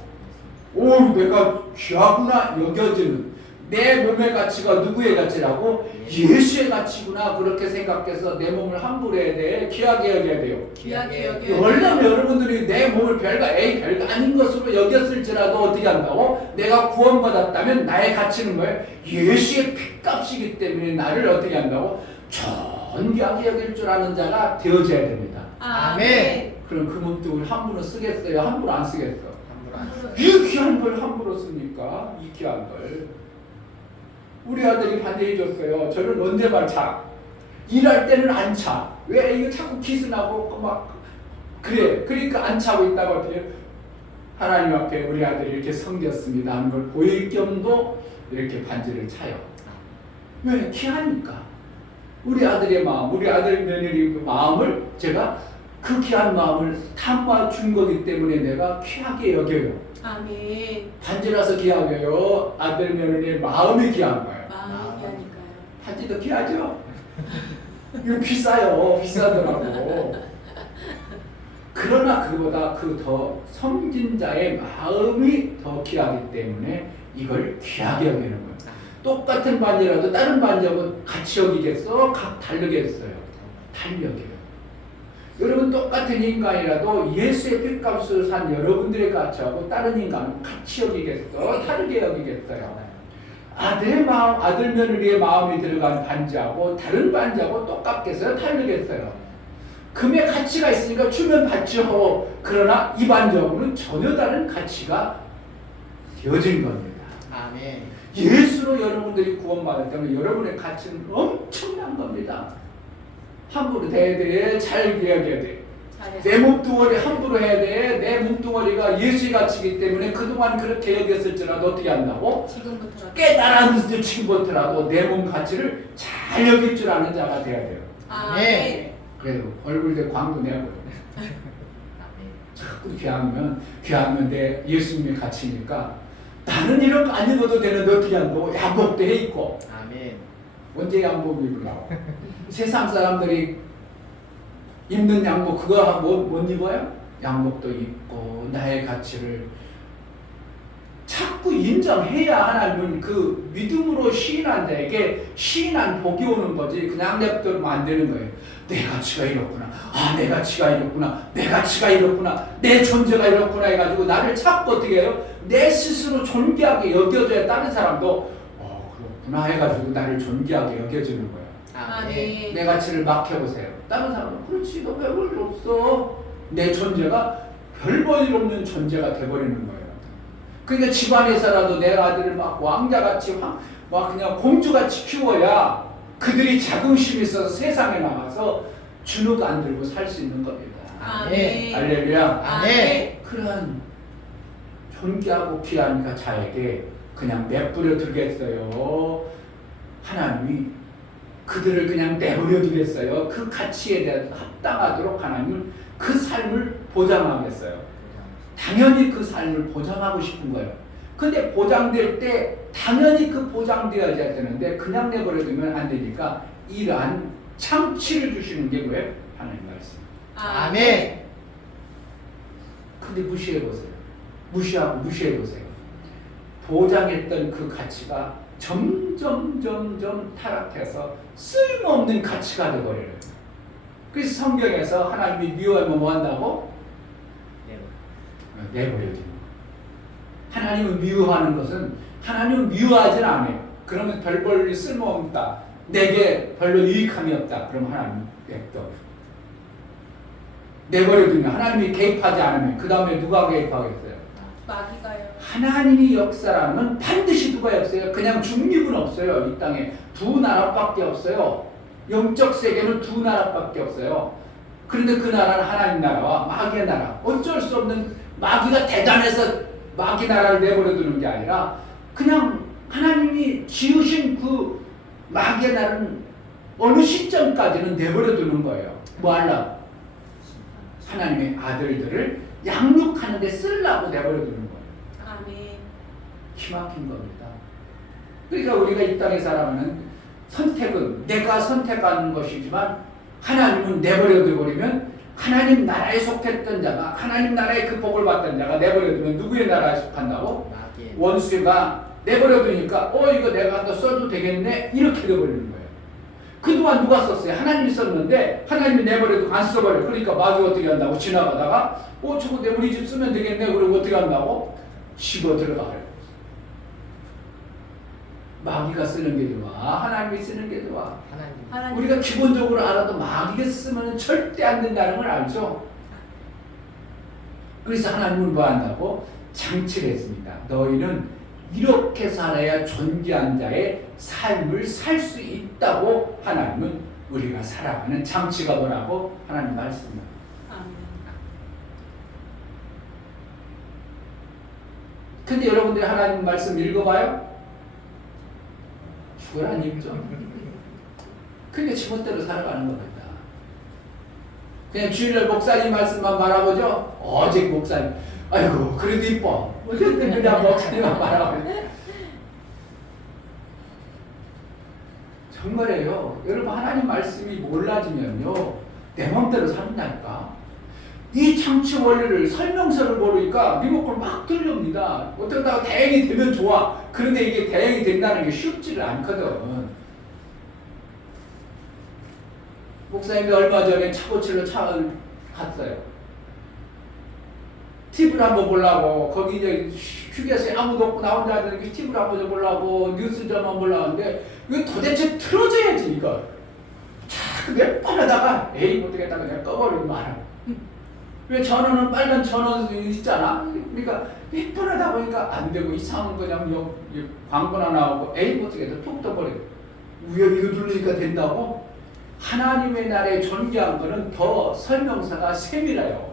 오, 내가 귀하구나 여겨지는 내 몸의 가치가 누구의 가치라고? 예수의 가치구나 그렇게 생각해서 내 몸을 함부로 해야 돼. 귀하게 여겨야 돼요. 귀하게 여겨야 원래는 여러분들이 내 몸을 별거 아닌 것으로 여겼을지라도 어떻게 한다고? 내가 구원받았다면 나의 가치는 뭐예요? 예수의 핏값이기 때문에 나를 어떻게 한다고? 존귀하게 여길 줄 아는 자가 되어져야 됩니다. 아멘. 그럼 그 몸뚱을 함부로 쓰겠어요? 함부로 안 쓰겠어? 함부로 안 쓰. 이 귀한 걸 함부로 씁니까? 이 귀한 걸. 우리 아들이 반대해 줬어요. 저를 언제만 차. 일할 때는 안 차. 왜 이거 자꾸 기스나고 막 그래. 그러니까 안 차고 있다고 어떻게 하나님 앞에 우리 아들이 이렇게 섬겼습니다 하는 걸 보일 겸도 이렇게 반지를 차요. 왜? 귀하니까. 우리 아들의 마음, 우리 아들 며느리 그 마음을 제가 그 귀한 마음을 담아 준 거기 때문에 내가 귀하게 여겨요. 아멘. 반지라서 귀하고요. 아들 며느리의 마음이 귀한 거예요. 마음이 귀하니까요. 반지도 귀하죠? 이거 비싸요. 비싸더라고. 그러나 그보다 그 더 섬긴 자의 마음이 더 귀하기 때문에 이걸 귀하게 여기는 거예요. 똑같은 반지라도 다른 반지하고 같이 여기겠어? 각 다르겠어요. 달리 여겨요. 여러분 똑같은 인간이라도 예수의 핏값을 산 여러분들의 가치하고 다른 인간은 같이 여기겠어? 다르게 여기겠어요. 아들의 마음, 아들 며느리의 마음이 들어간 반지하고 다른 반지하고 똑같겠어요? 다르겠어요? 금의 가치가 있으니까 주면 받죠. 그러나 이 반지하고는 전혀 다른 가치가 되어진 겁니다. 아멘. 예수로 여러분들이 구원받을 때는 여러분의 가치는 엄청난 겁니다. 함부로 대해야 돼. 잘 기억해야 돼. 내 몸뚱어리 함부로 해야 돼. 내 몸뚱어리가 예수의 가치이기 때문에 그동안 그렇게 여겼을지라도 어떻게 한다고? 지금부터 깨달았는지 지금부터라도 내 몸 가치를 잘 여길 줄 아는 자가 돼야 돼요. 아멘. 그래요. 얼굴 대 광도 내고요. 자꾸 귀하면 내 예수님의 가치니까 나는 이런 거 안 입어도 되는데 어떻게 한다고? 양복도 해 입고. 아멘. 언제 양복 입으려고? 세상 사람들이 입는 양복 그거 못 입어요? 양복도 입고 나의 가치를 자꾸 인정해야 하나님은 그 믿음으로 시인한 자에게 시인한 복이 오는 거지. 그냥 냅두면 안 되는 거예요. 내 가치가 이렇구나. 아, 내 가치가 이렇구나. 내 가치가 이렇구나. 내 존재가 이렇구나 해가지고 나를 자꾸 어떻게 해요? 내 스스로 존귀하게 여겨줘야 다른 사람도 그렇구나 해가지고 나를 존귀하게 여겨주는 거예요. 아멘. 내 가치를 막 해보세요. 다른 사람은 그렇지 너 별 볼 일 없어. 내 존재가 별 볼 일 없는 존재가 돼버리는 거예요. 그러니까 집안에서라도 내 아들을 막 왕자같이 막 그냥 공주같이 키워야 그들이 자긍심이 있어서 세상에 나가서 주눅 안 들고 살 수 있는 겁니다. 아멘. 할렐루야. 아멘. 그런 존귀하고 귀한 자에게 그냥 내버려 두겠어요. 하나님이 그들을 그냥 내버려 두겠어요? 그 가치에 대해 합당하도록 하나님은 그 삶을 보장하겠어요? 당연히 그 삶을 보장하고 싶은 거예요. 근데 보장될 때 당연히 그 보장되어야 되는데 그냥 내버려 두면 안 되니까 이러한 장치를 주시는 게 뭐예요? 하나님 말씀. 아멘. 근데 무시해보세요. 무시하고 무시해보세요. 보장했던 그 가치가 점점 타락해서 쓸모없는 가치가 되어버려요. 그래서 성경에서 하나님이 미워하면 뭐 한다고? 내버려두는 거. 하나님을 미워하는 것은 하나님을 미워하진 않아요. 그러면 별 볼일 쓸모없다. 내게 별로 유익함이 없다. 그럼 하나님 냅둬요. 내버려두면 하나님이 개입하지 않으면 그 다음에 누가 개입하겠어요? 마귀가요. 하나님이 역사라면 반드시 누가 역사해요? 그냥 중립은 없어요. 이 땅에 두 나라밖에 없어요. 영적 세계는 두 나라밖에 없어요. 그런데 그 나라는 하나님 나라와 마귀의 나라. 어쩔 수 없는 마귀가 대단해서 마귀 나라를 내버려 두는 게 아니라 그냥 하나님이 지으신 그 마귀의 나라는 어느 시점까지는 내버려 두는 거예요. 뭐 하려고? 하나님의 아들들을 양육하는 데 쓰려고 내버려 두는 거예요. 아멘. 기막힌 겁니다. 그러니까 우리가 이 땅에 살아가는 선택은 내가 선택하는 것이지만 하나님은 내버려 둬버리면 하나님 나라에 속했던 자가 하나님 나라의 그 복을 받던 자가 내버려 두면 누구의 나라에 속한다고? 원수가 내버려 두니까 이거 내가 또 써도 되겠네 이렇게 돼버리는 거예요. 그동안 누가 썼어요? 하나님이 썼는데 하나님이 내버려두고 안 써버려. 그러니까 마귀가 어떻게 한다고? 지나가다가 저거 내 우리 집 쓰면 되겠네. 그러고 어떻게 한다고? 집어 들어가요. 마귀가 쓰는 게 좋아? 하나님이 쓰는 게 좋아? 하나님. 우리가 기본적으로 알아도 마귀가 쓰면 절대 안 된다는 걸 알죠? 그래서 하나님은 뭐 한다고? 장치를 했습니다. 너희는 이렇게 살아야 존귀한 자의 삶을 살 수 있다고 하나님은 우리가 살아가는 장치가 뭐라고 하나님 말씀합니다. 아멘. 근데 여러분들이 하나님 말씀 읽어봐요? 죽을 안 읽죠. 그러니까 지멋대로 살아가는 겁니다. 그냥 주일날 목사님 말씀만 말아보죠. 어제 목사님 아이고 그래도 이뻐. 그냥 목사님만 말아보죠. 정말이에요. 여러분 하나님 말씀이 몰라지면요 내 맘대로 산다니까. 이 장치 원리를 설명서를 모르니까 리모컨을 막 들립니다. 어쩌다가 대행이 되면 좋아. 그런데 이게 대행이 된다는 게 쉽지를 않거든. 목사님이 얼마 전에 차 고치러 차를 갔어요. TV를 한번 보려고 거기 이제 휴게소에 아무도 없고 나 혼자 하는데 TV를 한번 보려고 뉴스 좀 한번 보려고 하는데 이거 도대체 틀어줘야지 이거. 자꾸 몇 번 하다가 에이 못되겠다 그냥 꺼버리고 말아. 왜 전원은 빨간 전원 있잖아. 그러니까 몇 번 하다 보니까 안 되고 이상한 그냥 광고나 나오고 에이 못되겠다 툭 떠버려. 이거 누르니까 된다고? 하나님의 나라에 존귀한 거는 더 설명서가 세밀해요.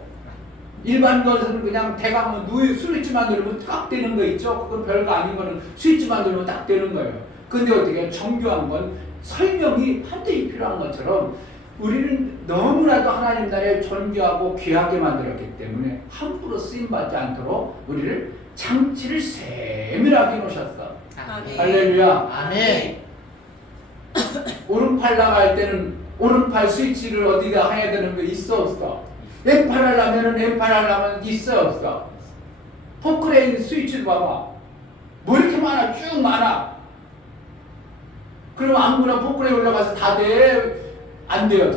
일반 것은 그냥 대강은 스위치만 누르면 딱 되는 거 있죠. 그건 별거 아닌 거는 스위치만 누르면 딱 되는 거예요. 근데 어떻게 정교한 건 설명이 반드시 필요한 것처럼 우리는 너무나도 하나님 나라에 존귀하고 귀하게 만들었기 때문에 함부로 쓰임받지 않도록 우리를 장치를 세밀하게 놓으셨어. 아멘. 할렐루야. 아멘. 오른팔 나갈 때는 오른팔 스위치를 어디다 해야 되는 거 있어 없어? 왼팔 하려면 왼팔 하려면 있어 없어? 포크레인 스위치도 봐봐. 뭐 이렇게 많아? 쭉 많아. 그럼 아무거나 포크레인 올라가서 다 돼? 안 돼요.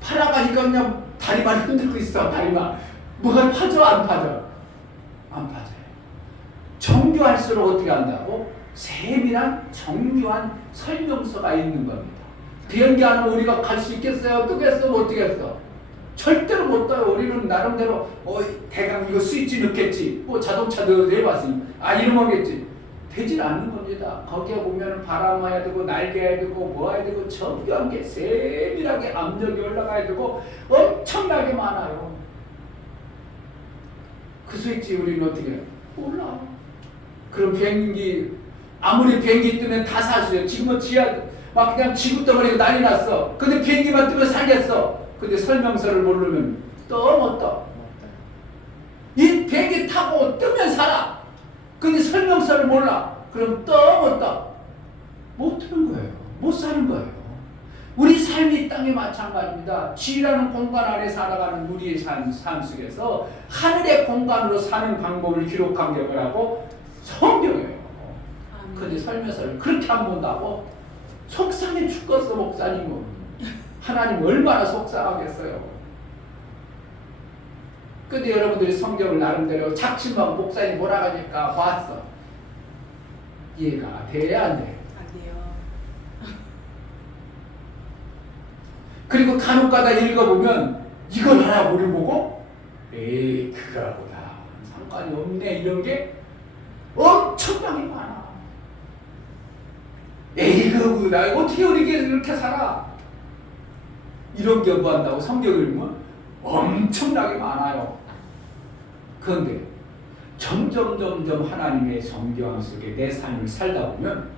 팔아가니까 그냥 다리만 흔들고 있어. 다리만. 뭐가 파져? 안 파져? 안 파져요. 정교할수록 어떻게 한다고? 세밀한 정교한 설명서가 있는 겁니다. 비연기 안 하면 우리가 갈 수 있겠어요? 어떻겠어? 못 되겠어? 절대로 못 떠요. 우리는 나름대로 대강 이거 스위치 넣겠지. 자동차도 내봤으니 이러면겠지. 되질 않는 겁니다. 거기에 보면 바람 와야 되고 날개야 되고 뭐 해야 되고 정교한 게 세밀하게 압력이 올라가야 되고 엄청나게 많아요. 그 스위치 우리는 어떻게 해요? 몰라. 그럼 비행기 아무리 비행기 뜨면 다 살 수 있어요. 지금은 막 그냥 지구 덩어리고 난리 났어. 근데 비행기만 뜨면 살겠어. 근데 설명서를 모르면 떠 못 떠. 이 비행기 타고 뜨면 살아. 근데 설명서를 몰라. 그럼 떠 못 떠. 못 뜨는 거예요. 못 사는 거예요. 우리 삶이 땅에 마찬가지입니다. 지라는 공간 안에 살아가는 우리의 삶 속에서 하늘의 공간으로 사는 방법을 기록한 게 뭐라고? 성경이에요. 근데 설명서를 그렇게 안 본다고? 속상해 죽겠어, 목사님은. 하나님 얼마나 속상하겠어요. 근데 여러분들이 성경을 나름대로 작심하고 목사님 뭐라 하니까 봤어. 이해가 돼야 안 돼? 안 돼요. 그리고 간혹가다 읽어보면 이걸 하나 모르고 에이 그거하고다 상관이 없네 이런 게 엄청나게 많아. 에이 그거보다 어떻게 우리가 이렇게 살아? 이런 경고한다고 성경을 읽으면 엄청나게 많아요. 그런데 점점 하나님의 성경 속에 내 삶을 살다 보면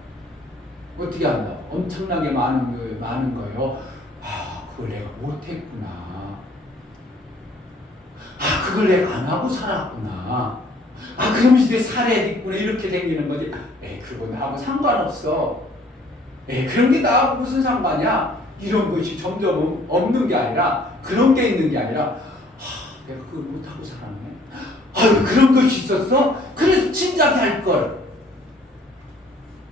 어떻게 한다? 엄청나게 많은 거예요. 아, 그걸 내가 못했구나. 아, 그걸 내가 안 하고 살았구나. 아, 그럼 이제 살아야 되겠구나. 이렇게 생기는 거지. 에이, 그거 나하고 상관없어. 에이, 그런 게 나하고 무슨 상관이야? 이런 것이 점점 없는 게 아니라, 그런 게 있는 게 아니라, 내가 그걸 못하고 살았네. 아유, 그런 것이 있었어? 그래서 진작에 할걸.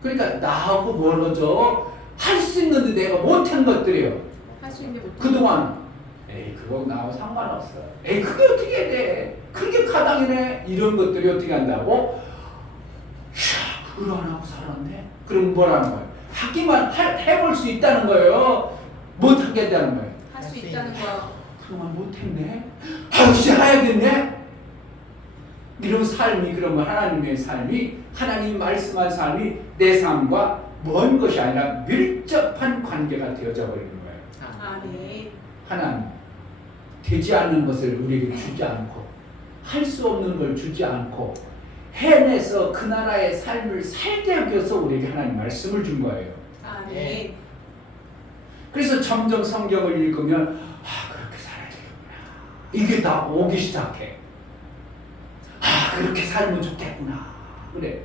그러니까 나하고 멀어져. 할 수 있는데 내가 못한 것들이에요. 할 수 있는 게 못. 그동안 에이 그거 나하고 상관없어. 에이 그게 어떻게 돼? 그게 가당이네. 이런 것들이 어떻게 한다고? 샤, 그걸 안 하고 살았네. 그럼 뭐라는 거예요? 하기만 해볼 수 있다는 거예요. 못 하겠다는 거예요. 할 수 있다는 거. 그동안 못했네. 아 이제 해야겠네. 이런 삶이 그러면 하나님의 삶이 하나님 말씀한 삶이 내 삶과 먼 것이 아니라 밀접한 관계가 되어져 버리는 거예요. 아멘. 하나님 되지 않는 것을 우리에게 주지 않고 할 수 없는 걸 주지 않고 해내서 그 나라의 삶을 살게 하기 위해서 우리에게 하나님 말씀을 준 거예요. 아멘. 그래서 점점 성경을 읽으면 아 그렇게 살아야 되겠구나. 이게 다 오기 시작해. 아 그렇게 살면 좋겠구나. 그래.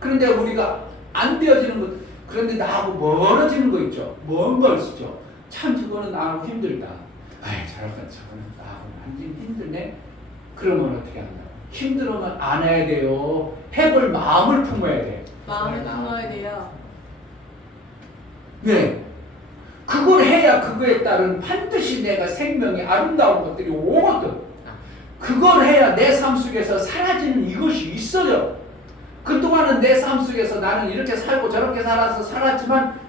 그런데 우리가 안 되어지는 것, 그런데 나하고 멀어지는 거 있죠. 먼 걸 쓰죠. 참 저거는 나하고 힘들다. 아이 저거는 나하고 완전 힘드네. 그러면 어떻게 한다? 힘들으면 안 해야 돼요. 해볼 마음을 품어야 돼. 마음을 품어야 돼요. 왜? 그걸 해야 그거에 따른 반드시 내가 생명의 아름다운 것들이 오거든. 그걸 해야 내 삶 속에서 사라지는 이것이 있어요. 그동안은 내 삶 속에서 나는 이렇게 살고 저렇게 살았지만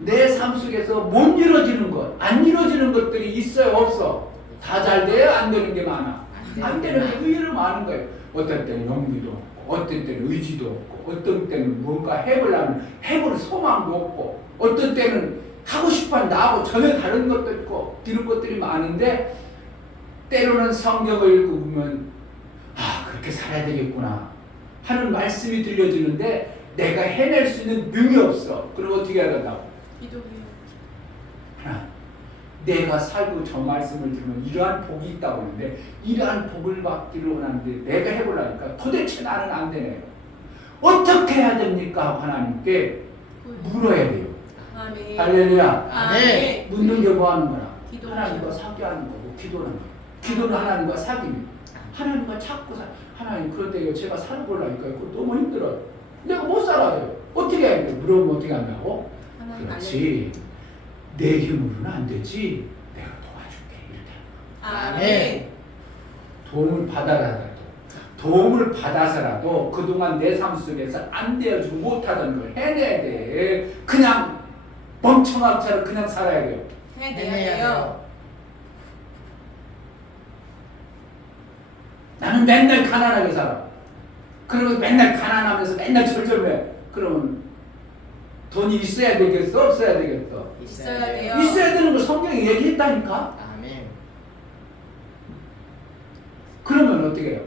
내 삶 속에서 못 이루어지는 것, 안 이루어지는 것들이 있어요, 없어? 다 잘 돼요? 안 되는 게 많아. 안 되는 게 의외로 많은 거예요. 어떤 때는 용기도 없고, 어떤 때는 의지도 없고, 어떤 때는 뭔가 해보려면 해볼 소망도 없고, 어떤 때는 하고 싶은 나하고 전혀 다른 것도 있고, 이런 것들이 많은데, 때로는 성경을 읽으면, 아, 그렇게 살아야 되겠구나 하는 말씀이 들려지는데, 내가 해낼 수 있는 능이 없어. 그럼 어떻게 해야 된다고? 기도해요. 내가 살고 저 말씀을 들으면 이러한 복이 있다고 하는데 이러한 복을 받기를 원하는데 내가 해보려니까 도대체 나는 안 되네요. 어떻게 해야 됩니까? 하나님께 물어야 돼요. 아멘. 할렐루야. 아멘. 묻는 게 뭐 하는 거나? 기도하죠. 하나님과 사귀하는 거고 기도는 거예요. 기도는 하나님과 사귑니다. 하나님과 찾고 하나님 그런데 제가 살아보려니까 그거 너무 힘들어요. 내가 못 살아요. 어떻게 해야 돼요? 물어보면 어떻게 한다고? 하나님 그렇지. 내 힘으로는 안 되지. 내가 도와줄게. 이렇게. 아멘. 도움을 받아서라도 그동안 내 삶 속에서 안 되어주고 못하던 걸 해내야 돼. 그냥 멍청합처럼 그냥 살아야 돼요. 해내야 돼요. 나는 맨날 가난하게 살아. 그러면 맨날 가난하면서 맨날 절절해. 그러면 돈이 있어야 되겠어? 없어야 되겠어? 있어야 돼요. 있어야 되는 거 성경이 얘기했다니까? 아멘. 그러면 어떻게 해요?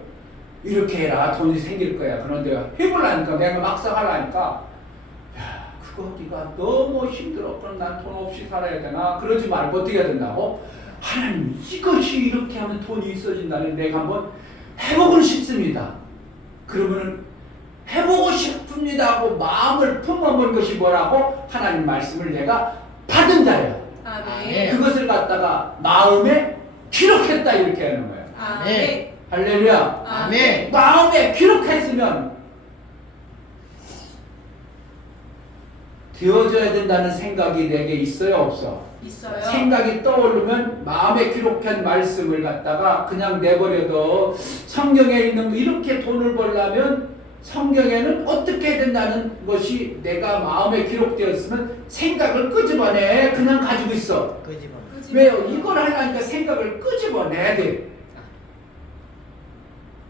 이렇게 해라 돈이 생길 거야. 그런데 해보려니까 내가 막상 하려니까 야 그거 하기가 너무 힘들어. 그럼 난 돈 없이 살아야 되나? 그러지 말고 어떻게 해야 된다고? 하나님 이것이 이렇게 하면 돈이 있어진다는 내가 한번 해보고 싶습니다. 그러면은 해보고 싶습니다 하고 마음을 품어본 것이 뭐라고? 하나님 말씀을 내가 받은 자야. 아멘. 그것을 갖다가 마음에 기록했다 이렇게 하는 거예요. 아멘. 할렐루야. 아멘. 마음에 기록했으면 되어져야 된다는 생각이 내게 있어요 없어? 있어요. 생각이 떠오르면 마음에 기록한 말씀을 갖다가 그냥 내버려둬. 성경에 있는 거 이렇게 돈을 벌려면 성경에는 어떻게 해야 된다는 것이 내가 마음에 기록되었으면 생각을 끄집어내. 그냥 가지고 있어. 끄집어. 왜요? 이걸 하려니까 생각을 끄집어내야 돼.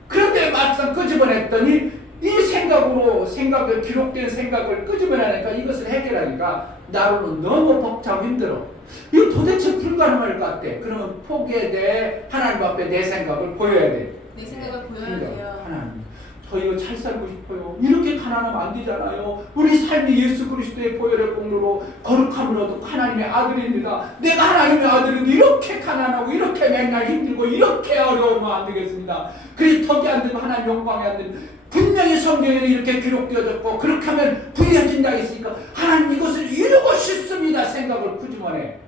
그런데 막상 끄집어냈더니 이 생각을 기록된 생각을 끄집어내니까 이것을 해결하니까 나로는 너무 복잡 힘들어. 이거 도대체 불가능할 것 같아. 그러면 포기해야 돼. 하나님 앞에 내 생각을 보여야 돼. 내 생각을 보여야 돼요. 하나님, 저 이거 잘 살고 싶어요. 이렇게 가난하면 안 되잖아요. 우리 삶이 예수 그리스도의 보혈의 공로로 거룩함을 얻고 하나님의 아들입니다. 내가 하나님의 아들인데 이렇게 가난하고 이렇게 맨날 힘들고 이렇게 어려우면 안 되겠습니다. 그리 덕이 안 되고 하나님 영광이 안 되고 분명히 성경에는 이렇게 기록되어졌고 그렇게 하면 부유해진다 했으니까 하나님 이것을 이루고 싶습니다. 생각을 끄집어내.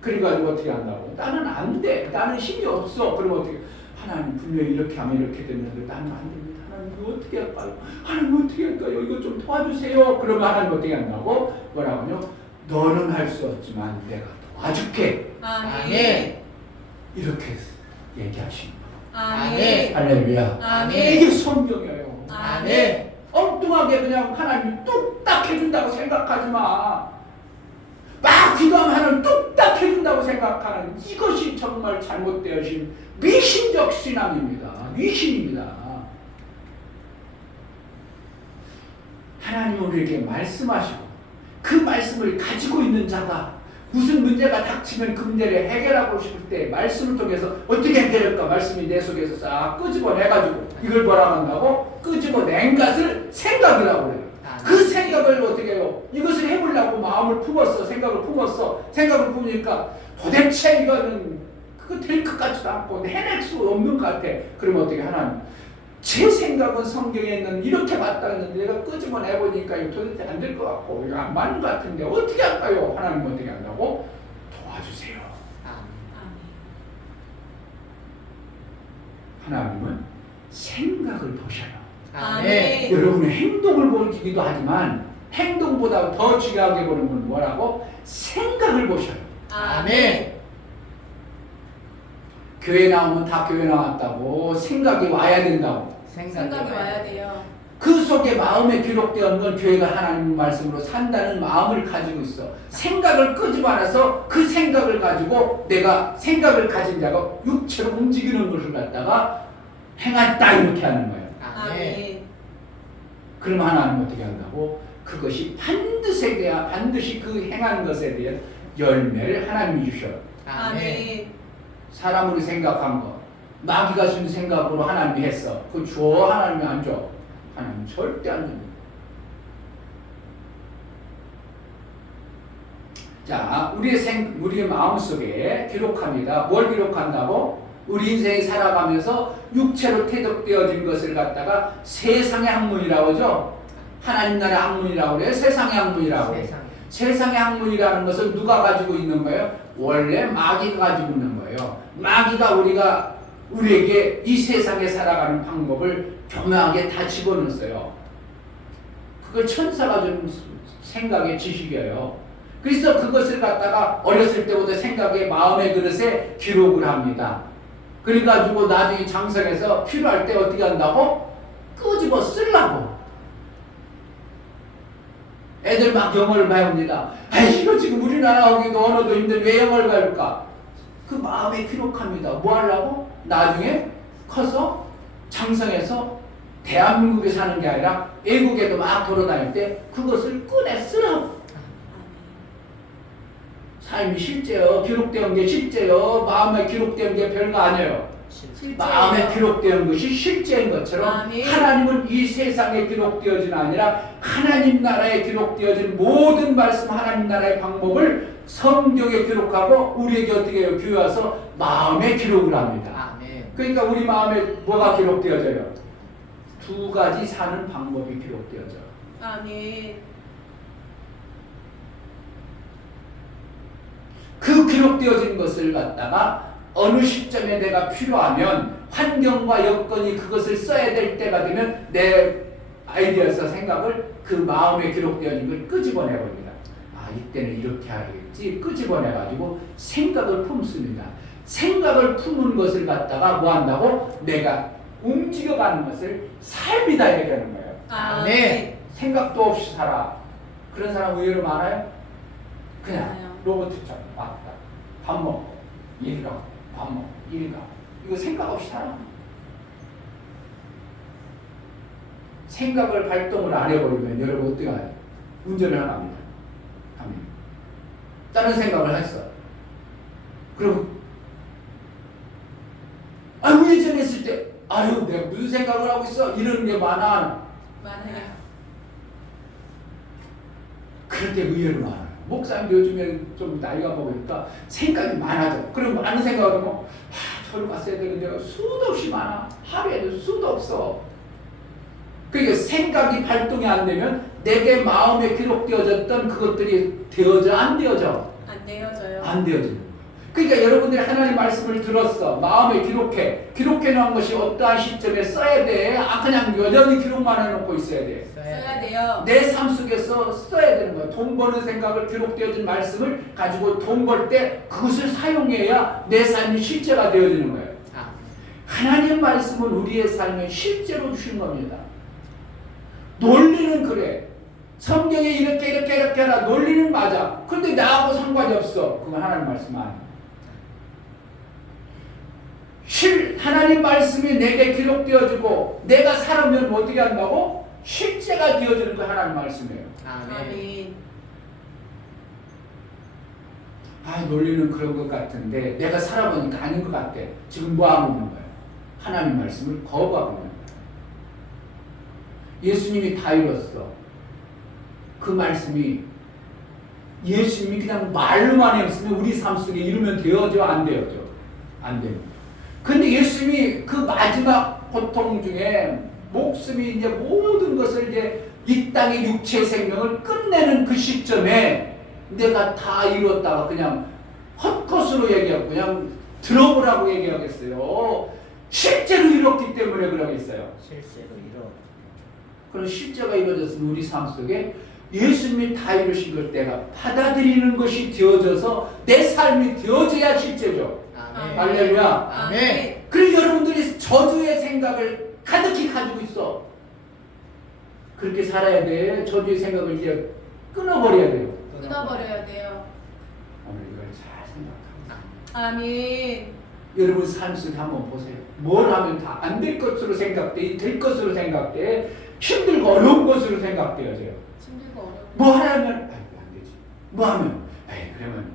그래가지고 어떻게 한다고? 나는 안 돼. 나는 힘이 없어. 그러면 어떻게? 하나님 분명히 이렇게 하면 이렇게 됐는데 나는 안 됩니다. 하나님 이거 어떻게 할까요? 하나님 어떻게 할까요? 이거 좀 도와주세요. 그러면 하나님 어떻게 한다고? 뭐라고 하냐? 너는 할 수 없지만 내가 도와줄게. 아멘. 이렇게 얘기하신 거예요. 아멘. 할렐루야. 아멘. 이게 성경이에요. 아멘. 엉뚱하게 그냥 하나님 뚝딱 해준다고 생각하지 마. 막 기도하면 하나님 뚝딱 해준다고 생각하는 이것이 정말 잘못되어진 미신적 신앙입니다. 미신입니다. 하나님 우리에게 말씀하시고 그 말씀을 가지고 있는 자가 무슨 문제가 닥치면 그 문제를 해결하고 싶을 때 말씀을 통해서 어떻게 해결할까? 말씀이 내 속에서 싹 끄집어내가지고 이걸 뭐라고 한다고? 끄집어낸 것을 생각이라고 그래요. 그 생각을 어떻게 해요? 이것을 해보려고 마음을 품었어. 생각을 품었어. 생각을 품으니까 도대체 이거는 그거 될 것 같지도 않고 해낼 수 없는 것 같아. 그러면 어떻게 하나님? 제 생각은 성경에 있는 이렇게 맞다 했는데 내가 끄집어내보니까 이거 도대체 안 될 것 같고 이거 안 맞는 것 같은데 어떻게 할까요? 하나님 어떻게 한다고? 도와주세요. 하나님은 생각을 보셔요. 아멘. 여러분의 행동을 보기도 하지만 행동보다 더 중요하게 보는 건 뭐라고? 생각을 보셔요. 아멘. 교회 나오면 다 교회 나왔다고 생각이 와야 된다고. 생각이 와야 돼요. 그 속에 마음에 기록되어 건 교회가 하나님 말씀으로 산다는 마음을 가지고 있어. 생각을 끄집어내서 그 생각을 가지고 내가 생각을 가진 자가 육체로 움직이는 것을 갖다가 행했다 이렇게 하는 거예요. 아멘. 그러면 하나님 어떻게 한다고? 그것이 반드시 돼야 반드시 그 행한 것에 대한 열매를 하나님이 주셔요. 아멘. 사람으로 생각한 거 마귀가 준 생각으로 하나님이 했어. 그거 줘? 하나님이 안 줘? 하나님 절대 안 줍니다. 자, 우리의 마음속에 기록합니다. 뭘 기록한다고? 우리 인생이 살아가면서 육체로 태독되어진 것을 갖다가 세상의 학문이라고 하죠. 하나님 나라의 학문이라고 그래요. 세상의 학문이라고 해요. 세상의 학문이라는 것은 누가 가지고 있는 거예요? 원래 마귀가 가지고 있는 거예요. 마귀가 우리에게 이 세상에 살아가는 방법을 교묘하게 다 집어넣었어요. 그걸 천사가 준 생각의 지식이에요. 그래서 그것을 갖다가 어렸을 때부터 생각의 마음의 그릇에 기록을 합니다. 그래가지고 나중에 장성해서 필요할 때 어떻게 한다고? 끄집어 쓰려고. 애들 막 영어를 배웁니다. 아이 이거 지금 우리나라 하기도 언어도 힘든데 왜 영어를 배울까? 그 마음에 기록합니다. 뭐 하려고? 나중에 커서 장성해서 대한민국에 사는 게 아니라 외국에도 막 돌아다닐 때 그것을 꺼내 쓰라고. 삶이 실제요. 기록된 게 실제요. 마음에 기록된 게 별거 아니에요. 실제예요. 마음에 기록되는 것이 실제인 것처럼 아멘. 하나님은 이 세상에 기록되어진 아니라 하나님 나라에 기록되어진 모든 말씀 하나님 나라의 방법을 성경에 기록하고 우리에게 어떻게 해요? 교회 와서 마음에 기록을 합니다. 아멘. 그러니까 우리 마음에 뭐가 기록되어져요? 두 가지 사는 방법이 기록되어져. 아멘. 그 기록되어진 것을 갖다가 어느 시점에 내가 필요하면 환경과 여건이 그것을 써야 될 때가 되면 내 아이디어에서 생각을 그 마음에 기록되어진 걸 끄집어내버립니다. 아, 이때는 이렇게 하겠지. 끄집어내가지고 생각을 품습니다. 생각을 품은 것을 갖다가 뭐 한다고? 내가 움직여가는 것을 삶이다 얘기하는 거예요. 아멘. 생각도 없이 살아. 그런 사람 의외로 많아요? 그냥 많아요. 로봇처럼 왔다. 밥 먹고 일 가고 밥 먹고 일 가고 이거 생각 없이 살아. 생각을 발동을 안 해버리면 여러분 어떻게 해요? 운전을 안 합니다. 합니다. 다른 생각을 했어. 그럼 우회전했을 때 아유 내가 무슨 생각을 하고 있어? 이러는 게 많아. 많아요. 그럴 때 의외로 많아요. 목사님 요즘에 좀 나이가 먹으니까 생각이 많아져. 그럼 많은 생각을 하면 저를 갔어야 되는데 수도 없이 많아. 하루에도 수도 없어. 그러니까 생각이 발동이 안 되면 내게 마음에 기록되어졌던 그것들이 되어져 안 되어져? 안 되어져요. 안 되어지는 거예요. 그러니까 여러분들이 하나님 말씀을 들었어. 마음에 기록해 놓은 것이 어떠한 시점에 써야 돼. 그냥 여전히 기록만 해놓고 있어야 돼. 써야 돼요. 내 삶 속에서 써야 되는 거야. 돈 버는 생각을 기록되어진 말씀을 가지고 돈 벌 때 그것을 사용해야 내 삶이 실제가 되어지는 거예요. 하나님 말씀은 우리의 삶에 실제로 주신 겁니다. 논리는 그래. 성경에 이렇게 해라. 논리는 맞아. 근데 나하고 상관이 없어. 그건 하나님 말씀 아니야. 하나님 말씀이 내게 기록되어지고 내가 살아면 어떻게 한다고? 실제가 되어지는 거 하나님 말씀이에요. 아멘. 논리는 그런 것 같은데 내가 살아보니까 아닌 것 같아. 지금 뭐 하고 있는 거예요? 하나님 말씀을 거부하고 있는 거예요. 예수님이 다 이뤘어. 그 말씀이 예수님이 그냥 말로만 했으면 우리 삶 속에 이루면 되어져 안 되어져? 안 됩니다. 근데 예수님이 그 마지막 고통 중에 목숨이 이제 모든 것을 이제 이 땅의 육체의 생명을 끝내는 그 시점에 내가 다 이뤘다가 그냥 헛것으로 얘기하고 그냥 들어보라고 얘기하겠어요. 실제로 이뤘기 때문에 그러겠어요. 실제로 이뤄. 그런 실제가 이루어졌으면 우리 삶 속에 예수님이 다 이루신 걸 내가 받아들이는 것이 되어져서 내 삶이 되어져야 실제죠. 아멘. 할렐루야. 아멘. 그리고 여러분들이 저주의 생각을 가득히 가지고 있어. 그렇게 살아야 돼. 저주의 생각을 이제 끊어버려야 돼요. 끊어버려야 돼요. 오늘 이걸 잘 생각하고. 아멘. 여러분 삶 속에 한번 보세요. 뭘 하면 다 안 될 것으로 생각돼, 될 것으로 생각돼, 힘들고 어려운 것으로 생각되어져요. 힘들고 어렵고. 뭐 하려면 안 되지. 뭐 하면 그러면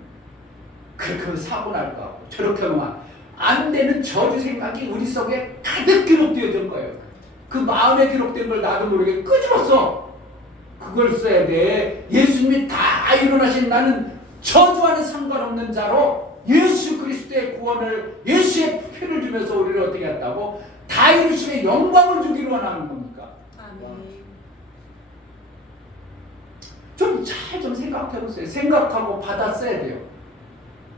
그렇게 하면 사고 날 것 같고 저렇게 하면 안 되는 저주 생각이 우리 속에 가득 기록되어진 거예요. 그 마음에 기록된 걸 나도 모르게 끄집었어. 그걸 써야 돼. 예수님이 다 일어나신 나는 저주와는 상관없는 자로 예수 그리스도의 구원을 예수의 피를 주면서 우리를 어떻게 했다고? 다 이루심의 영광을 주기로 원하는 겁니까? 아멘. 좀 잘 좀 생각해 보세요. 생각하고 받아 써야 돼요.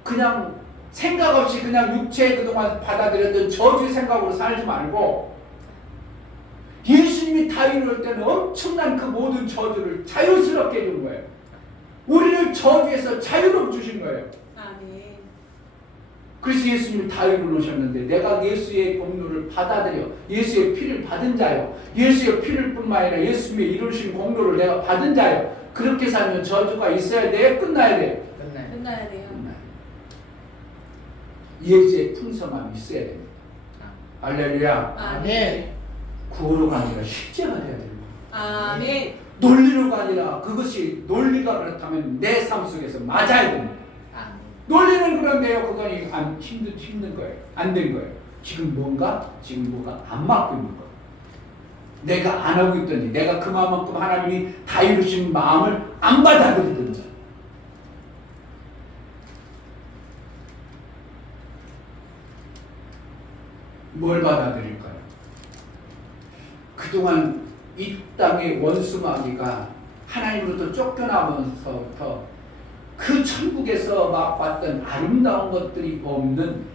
그냥 생각 없이 그냥 육체에 그동안 받아들였던 저주의 생각으로 살지 말고 예수님이 다 이룰 때는 엄청난 그 모든 저주를 자유스럽게 해준 거예요. 우리를 저주에서 자유롭게 주신 거예요. 아멘. 그래서 예수님이 다 이루셨는데 내가 예수의 공로를 받아들여 예수의 피를 받은 자요. 예수의 피를 뿐만 아니라 예수님의 이루신 공로를 내가 받은 자요. 그렇게 살면 저주가 있어야 돼? 끝나야 돼? 끝나야 돼요. 예수의 풍성함이 있어야 됩니다. 할렐루야. 아멘. 구호로가 아니라 실제가 돼야 됩니다. 아멘. 논리로가 아니라 그것이 논리가 그렇다면 내 삶 속에서 맞아야 됩니다. 논리는 그런데요, 그건 힘든 거예요. 안 된 거예요. 지금 뭐가 안 맞고 있는 거예요. 내가 안 하고 있든지 내가 그만큼 하나님이 다 이루신 마음을 안 받아들이든지. 뭘 받아들일까요? 그동안 이 땅의 원수마귀가 하나님으로부터 쫓겨나면서부터 그 천국에서 맛봤던 아름다운 것들이 없는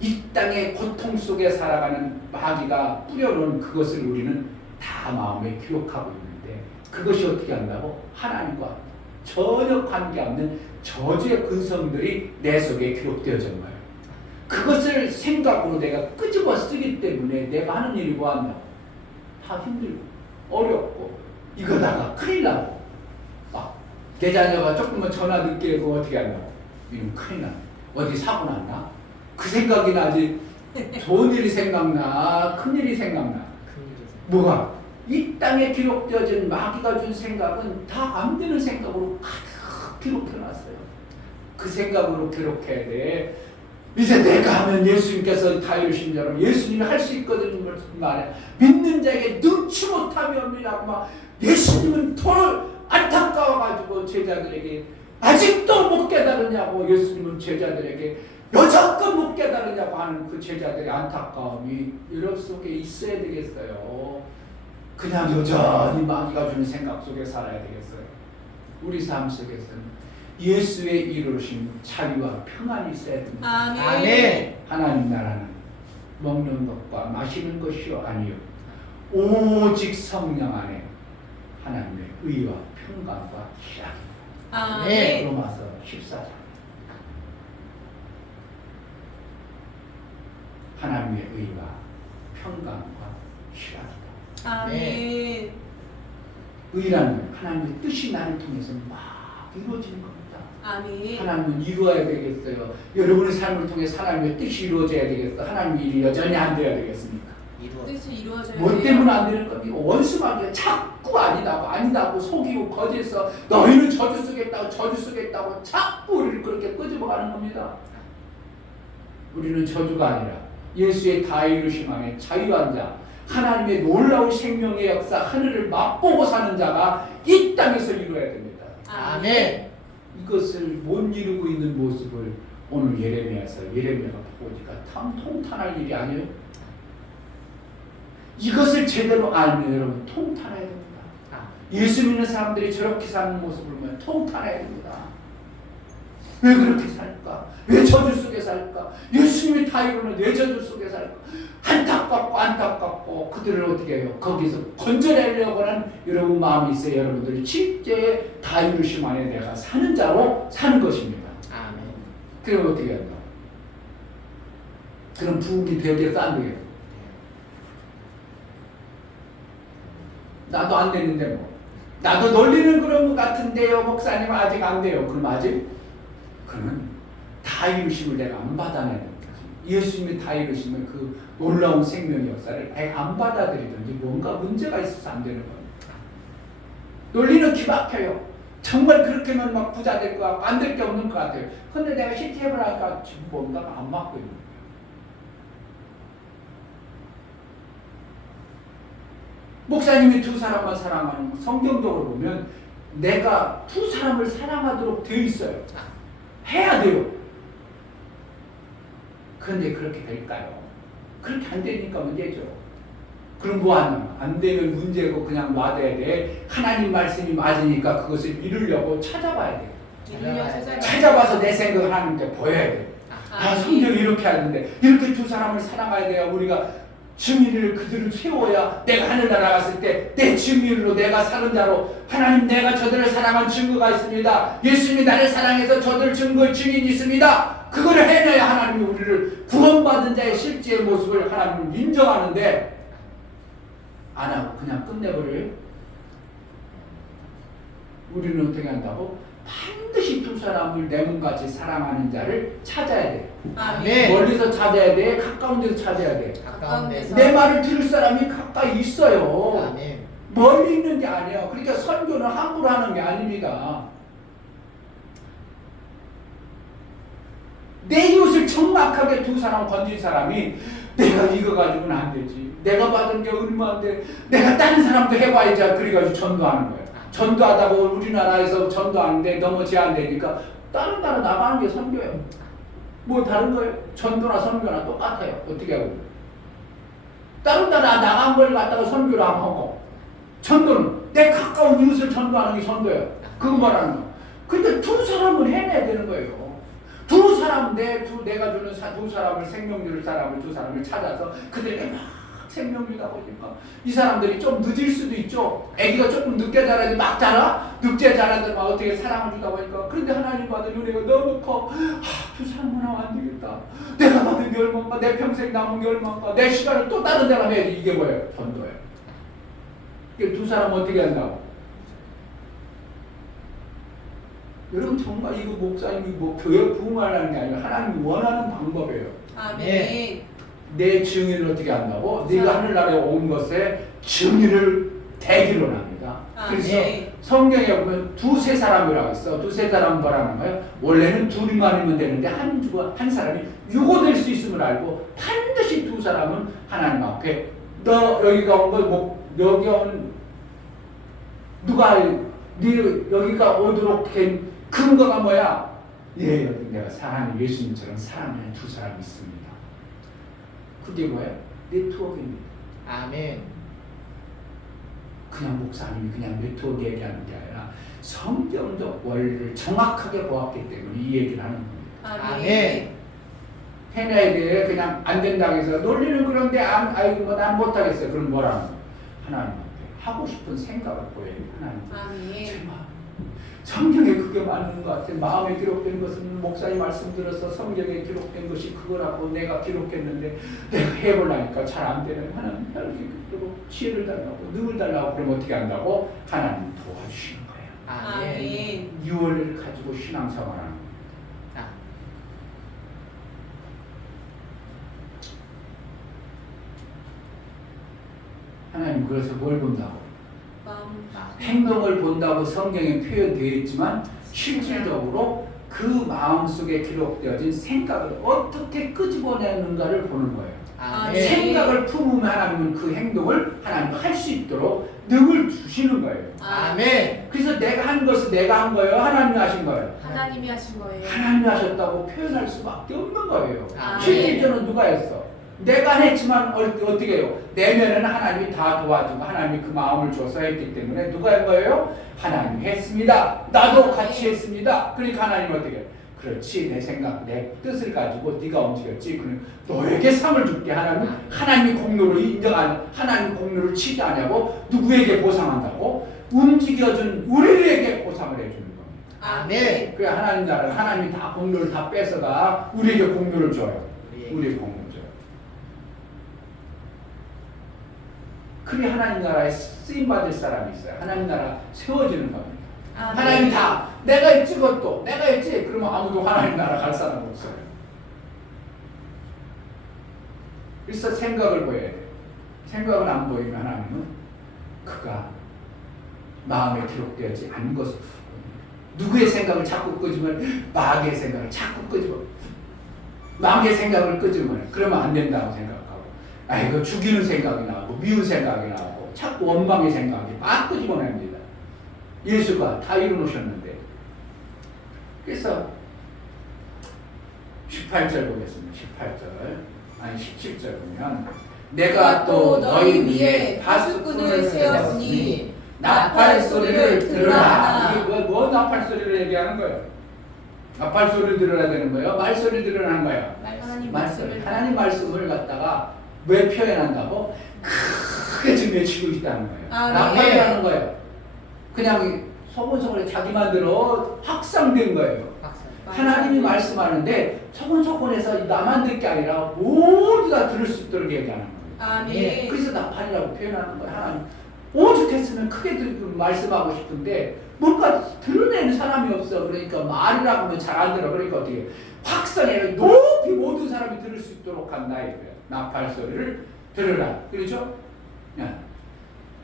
이 땅의 고통 속에 살아가는 마귀가 뿌려놓은 그것을 우리는 다 마음에 기록하고 있는데, 그것이 어떻게 한다고? 하나님과 전혀 관계없는 저주의 근성들이 내 속에 기록되어진 거예요. 그것을 생각으로 내가 끄집어 쓰기 때문에 내가 하는 일이 뭐하냐? 다 힘들고 어렵고 이거다가 큰일 나고, 내 자녀가 조금만 전화 늦게 오고 어떻게 하냐고, 이건 큰일 나. 어디 사고 났나? 그 생각이 나지. 좋은 일이 생각나? 큰 일이 생각나? 뭐가? 이 땅에 기록되어진 마귀가 준 생각은 다 안 되는 생각으로 가득 기록해놨어요. 그 생각으로 기록해야 돼. 이제 내가 하면 예수님께서 다 이루신 자로 예수님이 할 수 있거든 말이야. 믿는 자에게 능치 못함이옵니다고 막 예수님은 토를 안타까워가지고 제자들에게 아직도 못 깨달으냐고, 예수님은 제자들에게 여전껏 못 깨달으냐고 하는 그 제자들의 안타까움이 여러분 속에 있어야 되겠어요. 그냥 여전히 마귀가 주는 생각 속에 살아야 되겠어요. 우리 삶 속에서는 예수의 이루신 자유와 평안이 있어야 됩니다. 아멘. 하나님 나라는 먹는 것과 마시는 것이 아니요 오직 성령 안에 하나님의 의와 평강과 희락입니다. 아멘. 로마서 14장. 하나님의 의와 평강과 희락이다. 아멘. 의라는 건 하나님의 뜻이 나를 통해서 막 이루어지는 겁니다. 아멘. 하나님은 이루어야 되겠어요. 여러분의 삶을 통해 하나님의 뜻이 이루어져야 되겠어. 하나님의 일이 여전히 안 돼야 되겠습니까? 뜻이 이루어져야 뭐 돼요. 때문에 안 되는 겁니까? 원수마귀가 자꾸 아니다고 속이고 거짓서 너희는 저주 쓰겠다고 자꾸 우리를 그렇게 끄집어가는 겁니다. 우리는 저주가 아니라 예수의 다 이루심 안에 자유한 자, 하나님의 놀라운 생명의 역사, 하늘을 맛보고 사는 자가 이 땅에서 이루어야 됩니다. 아멘. 이것을 못 이루고 있는 모습을 오늘 예레미야가 보니까 참 통탄할 일이 아니에요. 이것을 제대로 알면 여러분 통탄해야 됩니다. 예수 믿는 사람들이 저렇게 사는 모습을 보면 통탄해야 됩니다. 왜 그렇게 살까? 왜 저주 속에 살까? 예수님이 다 이루는 왜 저주 속에 살까? 안타깝고 그들을 어떻게 해요? 거기서 건져내려고 하는 여러분 마음이 있어요. 여러분들이 실제 다 이루심 안에 내가 사는 자로 사는 것입니다. 아멘. 그럼 어떻게 한다? 그럼 부흥이 되겠어 안 되겠어? 나도 안 되는데 뭐. 나도 놀리는 그런 것 같은데요. 목사님 아직 안 돼요. 그럼 아직? 그는 다 이루심을 내가 안 받아내는 거지. 예수님이 다 이루시면 그 놀라운 생명의 역사를 내가 안 받아들이든지 뭔가 문제가 있어서 안 되는 겁니다. 논리는 기막혀요. 정말 그렇게만 막 부자 될 것 같고 안 될 게 없는 것 같아요. 근데 내가 실제 해보니까 지금 뭔가가 안 맞고 있는 거예요. 목사님이 두 사람만 사랑하는 거 성경적으로 보면 내가 두 사람을 사랑하도록 되어 있어요. 해야 돼요. 그런데 그렇게 될까요? 그렇게 안 되니까 문제죠. 그럼 뭐 하냐? 안 되면 문제고 그냥 놔둬야 돼. 하나님 말씀이 맞으니까 그것을 이루려고 찾아봐야 돼. 찾아봐서 내 생각을 하나님께 보여야 돼. 성경이 이렇게 하는데 이렇게 두 사람을 사랑해야 돼요. 우리가 증인을 그들을 세워야 내가 하늘나라 갔을 때 내 증인으로 내가 사는 자로 하나님 내가 저들을 사랑한 증거가 있습니다. 예수님이 나를 사랑해서 저들 증인이 있습니다. 그거를 해내야 하나님이 우리를 구원받은 자의 실제의 모습을 하나님은 인정하는데 안 하고 그냥 끝내버려요. 우리는 어떻게 한다고? 반드시 두 사람을 내 몸같이 사랑하는 자를 찾아야 돼. 아멘. 멀리서 찾아야 돼? 가까운 데서 찾아야 돼? 가까운 데서. 내 말을 들을 사람이 가까이 있어요. 아멘. 멀리 있는 게 아니에요. 그러니까 선교는 함부로 하는 게 아닙니다. 내 이웃을 정확하게 두 사람 건진 사람이 내가 이거 가지고는 안 되지. 내가 받은 게 얼마인데 내가 다른 사람도 해봐야지. 그래가지고 전도하는 거예요. 전도하다가 우리나라에서 전도하는데 너무 제한되니까 다른 나라 나가는 게 선교예요. 뭐 다른 거예요? 전도나 선교나 똑같아요. 어떻게 하고 다른 나라 나간 걸 갖다가 선교를 안 하고 전도는 내 가까운 이웃을 전도하는 게 전도예요. 그거 말하는 거. 근데 두 사람을 해내야 되는 거예요. 두 사람 내가 주는 두 사람을 생명 줄 사람을 두 사람을 찾아서 그들에게 막 생명 주다 보니까 이 사람들이 좀 늦을 수도 있죠. 아기가 조금 늦게 자라지 막 자라 늦게 자라들 막 어떻게 사랑을 주다 보니까 그런데 하나님 받은 은혜가 너무 커. 두 사람만 하면 안 되겠다. 내가 받은 게 얼마인가 내 평생 남은 게 얼마인가 내 시간을 또 다른 데로 해야지. 이게 뭐예요? 전도예요. 두 사람 어떻게 한다고? 여러분 정말 이거 목사님이 뭐 교회 부흥하라는 게 아니라 하나님이 원하는 방법이에요. 아멘. 내 증인을 어떻게 한다고? 네가 하늘나라에 온 것에 증인을 대기로 납니다. 그래서 성경에 보면 두세 사람이라고 있어. 두세 사람 뭐라는 거예요? 원래는 둘이만이면 되는데 한 사람이 유고될 수 있음을 알고 반드시 두 사람은 하나님 앞에 너 여기가 온 거 뭐 여기 온 누가 네 여기가 오도록 된 근거가 뭐야? 예, 여기 내가 사랑하는 예수님처럼 사랑하는 두 사람이 있습니다. 그게 뭐야? 네트워크입니다. 아멘. 그냥 목사님이 그냥 네트워크 얘기하는 게 아니라 성경적 원리를 정확하게 보았기 때문에 이 얘기를 하는 겁니다. 아멘. 해내야 돼. 그냥 안 된다고 해서 논리는 그런데 아이고 뭐 난 못하겠어요. 그럼 뭐라는 거야? 하나님 앞에 하고 싶은 생각을 보여야 돼. 하나님. 아멘. 제발. 성경에 그게 맞는 것 같아. 마음에 기록된 것은 목사님 말씀 들어서 성경에 기록된 것이 그거라고 내가 기록했는데 내가 해보려니까 잘 안 되는 하나님 그리고 지혜를 달라고 능을 달라고 그러면 어떻게 한다고? 하나님 도와주시는 거예요. 아멘. 유월을 가지고 신앙생활하는 거예요. 하나님 그래서 뭘 본다고? 행동을 본다고 성경에 표현되어 있지만 실질적으로 그 마음속에 기록되어진 생각을 어떻게 끄집어내는가를 보는 거예요. 아멘. 생각을 품으면 하나님은 그 행동을 하나님 할 수 있도록 능을 주시는 거예요. 아멘. 그래서 내가 한 것은 내가 한 거예요? 하나님이 하신 거예요? 하나님이 하신 거예요. 하나님이 하셨다고 표현할 수밖에 없는 거예요. 아멘. 실질적으로 누가 했어? 내가 했지만 어떻게 해요? 내면에는 하나님이 다 도와주고 하나님이 그 마음을 줘서 했기 때문에 누가 한 거예요? 하나님이 했습니다. 나도 같이 했습니다. 그러니까 하나님은 어떻게 해요? 그렇지 내 생각 내 뜻을 가지고 네가 움직였지. 그럼 너에게 상을 줄게. 하나님이 공로를 인정한 하나님 공로를 치지 않냐고 누구에게 보상한다고? 움직여준 우리에게 보상을 해주는 겁니다. 아멘. 그래 하나님 나라는 하나님이 다 공로를 다 뺏어가 우리에게 공로를 줘요. 우리에게 공로를 줘요. 그래 하나님 나라에 쓰임 받을 사람이 있어요. 하나님 나라 세워지는 겁니다. 아멘. 하나님 다 내가 했지 그것도 내가 했지 그러면 아무도 하나님 나라 갈 사람 없어요. 그래서 생각을 보여야 돼요. 생각을 안 보이면 하나님은 그가 마음에 기록되지 않은 것을 누구의 생각을 자꾸 끄집으면 마귀의 생각을 자꾸 끄집어 마귀의 생각을 끄집으면 그러면 안 된다고 생각하고 이거 죽이는 생각이 나오고 미운 생각이 나오고 자꾸 원망의 생각이 막 끄집어냅니다. 예수가 다 이루놓으셨는데. 그래서 18절 보겠습니다. 18절 아니 17절 보면 내가 또 너희 위에 파수꾼을 세웠으니 나팔 소리를 들으라. 이게 뭐 나팔 소리를 얘기하는 거예요? 나팔 소리를 들어야 되는 거예요? 말 소리를 들으라는 거예요? 하나님 말씀을 하나님 말씀을 갖다가 왜 표현한다고? 크게 지금 외치고 있다는 거예요. 나팔이라는 거예요. 그냥 소곤소곤에 자기 만들어 확산된 거예요. 하나님이 말씀하는데 소곤소곤해서 나만 듣는 게 아니라 모두가 들을 수 있도록 얘기하는 거예요. 아멘. 그래서 나팔이라고 표현하는 거예요. 하나님 오죽했으면 크게 말씀하고 싶은데 뭔가 들어내는 사람이 없어. 그러니까 말이라고 하면 잘 안 들어. 그러니까 어떻게 확산해 높이 모든 사람이 들을 수 있도록 한다 이거예요. 나팔 소리를 들으라. 그렇죠?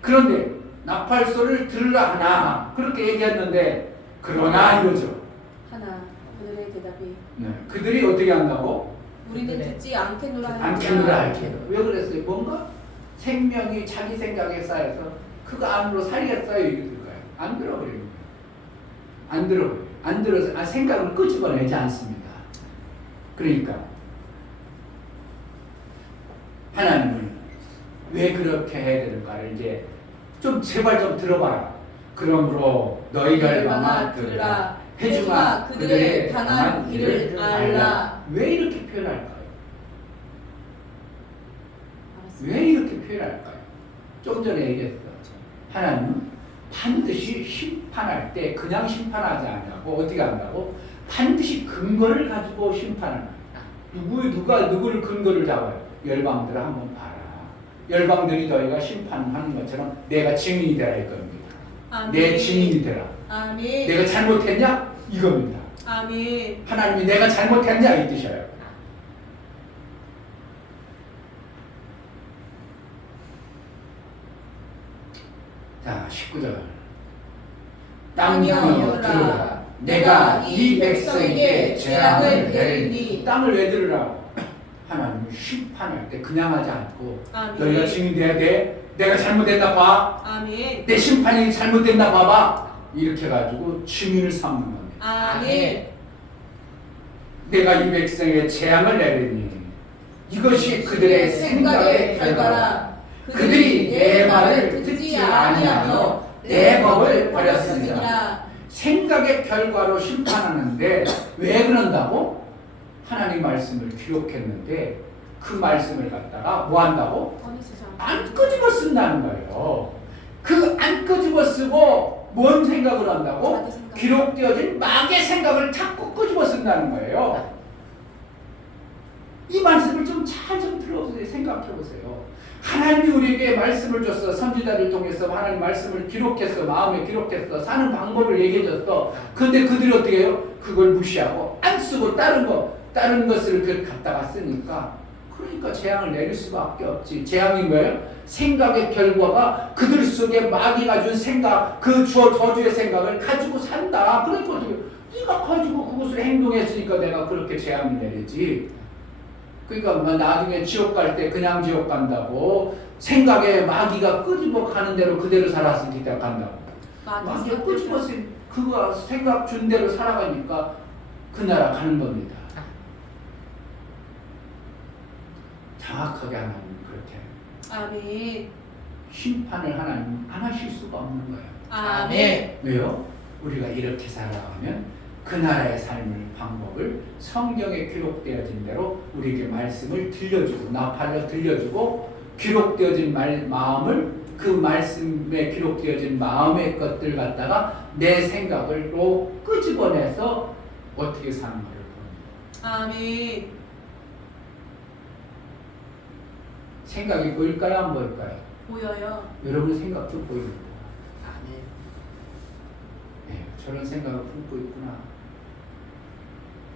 그런데 나팔 소리를 들으라 하나 그렇게 얘기했는데 그러나 이거죠. 하나 그들의 대답이 그들이 어떻게 한다고? 우리는 그래. 듣지 않겠노라 하는구나. 않겠노라 할게요. 왜 그랬어요? 뭔가 생명이 자기 생각에 쌓여서 그거 안으로 살겠어요 이렇게 들어가요. 안 들어버리는 거예요. 안 들어버려요. 안 들어서 생각을 끄집어내지 않습니다. 그러니까 하나님은 왜 그렇게 해야 되는가를 이제 좀 제발 좀 들어봐라. 그러므로 너희 열방아 들으라. 해주마 그들의 당한 일을 알라. 왜 이렇게 표현할까요? 알았습니다. 왜 이렇게 표현할까요? 좀 전에 얘기했어. 하나님은 반드시 심판할 때 그냥 심판하지 않냐고 어떻게 한다고? 반드시 근거를 가지고 심판을. 누가 누구를 근거를 잡아요? 열방들을 한번 봐라. 열방들이 너희가 심판하는 것처럼 내가 증인이 되라 이겁니다. 아멘. 내 증인이 되라. 아멘. 내가 잘못했냐? 이겁니다. 아멘. 하나님이 내가 잘못했냐 이 뜻이에요. 자, 19절. 땅이여 들으라. 내가 이 백성에게 재앙을 내리니. 땅을 왜 들으라고? 하나님이 심판할 때 그냥 하지 않고 아멘. 너희가 증인돼야 돼. 내가 잘못했나 봐. 아멘. 내 심판이 잘못됐나 봐봐. 이렇게 해가지고 증인을 삼는 겁니다. 아멘. 내가 이 백성에게 재앙을 내리니 이것이 그들의 생각의 결과라. 그들이 내 말을 듣지 아니하며 내 법을 버렸습니다. 생각의 결과로 심판하는데 왜 그런다고? 하나님 말씀을 기록했는데 그 말씀을 갖다가 뭐 한다고? 안 끄집어 쓴다는 거예요. 그 안 끄집어 쓰고 뭔 생각을 한다고? 기록되어진 마귀의 생각을 자꾸 끄집어 쓴다는 거예요. 이 말씀을 좀 잘 좀 들어보세요. 생각해 보세요. 하나님이 우리에게 말씀을 줬어. 선지자를 통해서 하나님 말씀을 기록했어. 마음에 기록했어. 사는 방법을 얘기해 줬어. 그런데 그들이 어떻게 해요? 그걸 무시하고 안 쓰고 다른 것을 그 갖다가 쓰니까 그러니까 재앙을 내릴 수밖에 없지. 재앙이 뭐예요? 생각의 결과가 그들 속에 마귀가 준 생각, 그 저주의 생각을 가지고 산다. 그러니까 어떻게 네가 가지고 그것을 행동했으니까 내가 그렇게 재앙이 내리지. 그러니까 나중에 지옥 갈 때 그냥 지옥 간다고 생각에 마귀가 끄집어 가는 대로 그대로 살았으니까 간다고. 마귀가 끄집어 쓴 그거 생각 준 대로 살아가니까 그 나라 가는 겁니다. 정확하게 하나님 그렇게 아멘. 심판을 하나님 안 하실 수가 없는 거예요. 아멘. 왜요? 우리가 이렇게 살아가면 그 나라의 삶의 방법을 성경에 기록되어진 대로 우리에게 말씀을 들려주고 나팔로 들려주고 기록되어진 마음을 그 말씀에 기록되어진 마음의 것들 갖다가 내 생각으로 끄집어내서 어떻게 사는 것을 봅니다. 아멘. 생각이 보일까요? 안 보일까요? 보여요. 여러분 생각도 보이는 거예요. 아멘. 네, 저런 생각을 품고 있구나.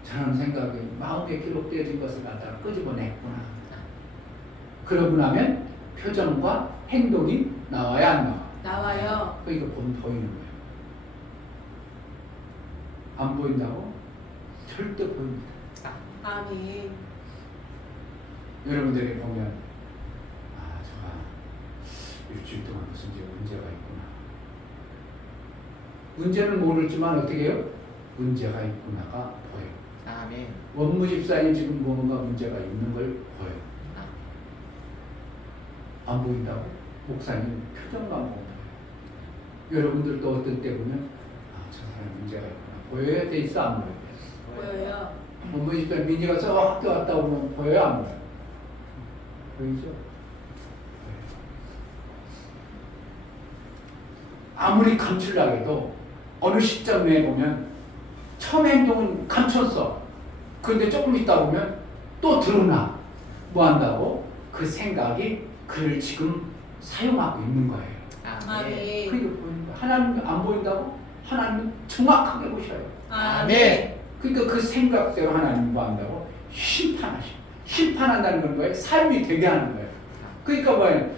저런 생각이 마음에 기록되어진 것을 갖다가 끄집어냈구나. 그러고 나면 표정과 행동이 나와야 안 나와? 나와요. 그러니까 보이는 거예요. 안 보인다고? 절대 보입니다. 아멘. 여러분들이 보면 저가 일주일 동안 무슨 문제가 있구나. 문제는 모르지만 어떻게 해요? 문제가 있구나가 보여요. 아멘. 원무 집사님 지금 뭔가 문제가 있는 걸 보여요. 안 보인다고? 목사님 표정만 보면 여러분들도 어떤 때 보면 저 사람 문제가 있구나. 보여야 돼 있어? 안 보여요? 보여요. 원무 집사님 민지가 저 학교 갔다 오면 보여요? 안 보여요? 보이죠? 아무리 감추려고 해도 어느 시점에 보면 처음 행동은 감췄어. 그런데 조금 있다 보면 또 드러나. 뭐 한다고? 그 생각이 그를 지금 사용하고 있는 거예요. 아멘. 그게 보이는 거예요. 하나님 안 보인다고? 하나님은 정확하게 보셔요. 아멘. 그러니까 그 생각대로 하나님 뭐 한다고? 심판한다는 건 뭐예요? 삶이 되게 하는 거예요. 그러니까 뭐예요?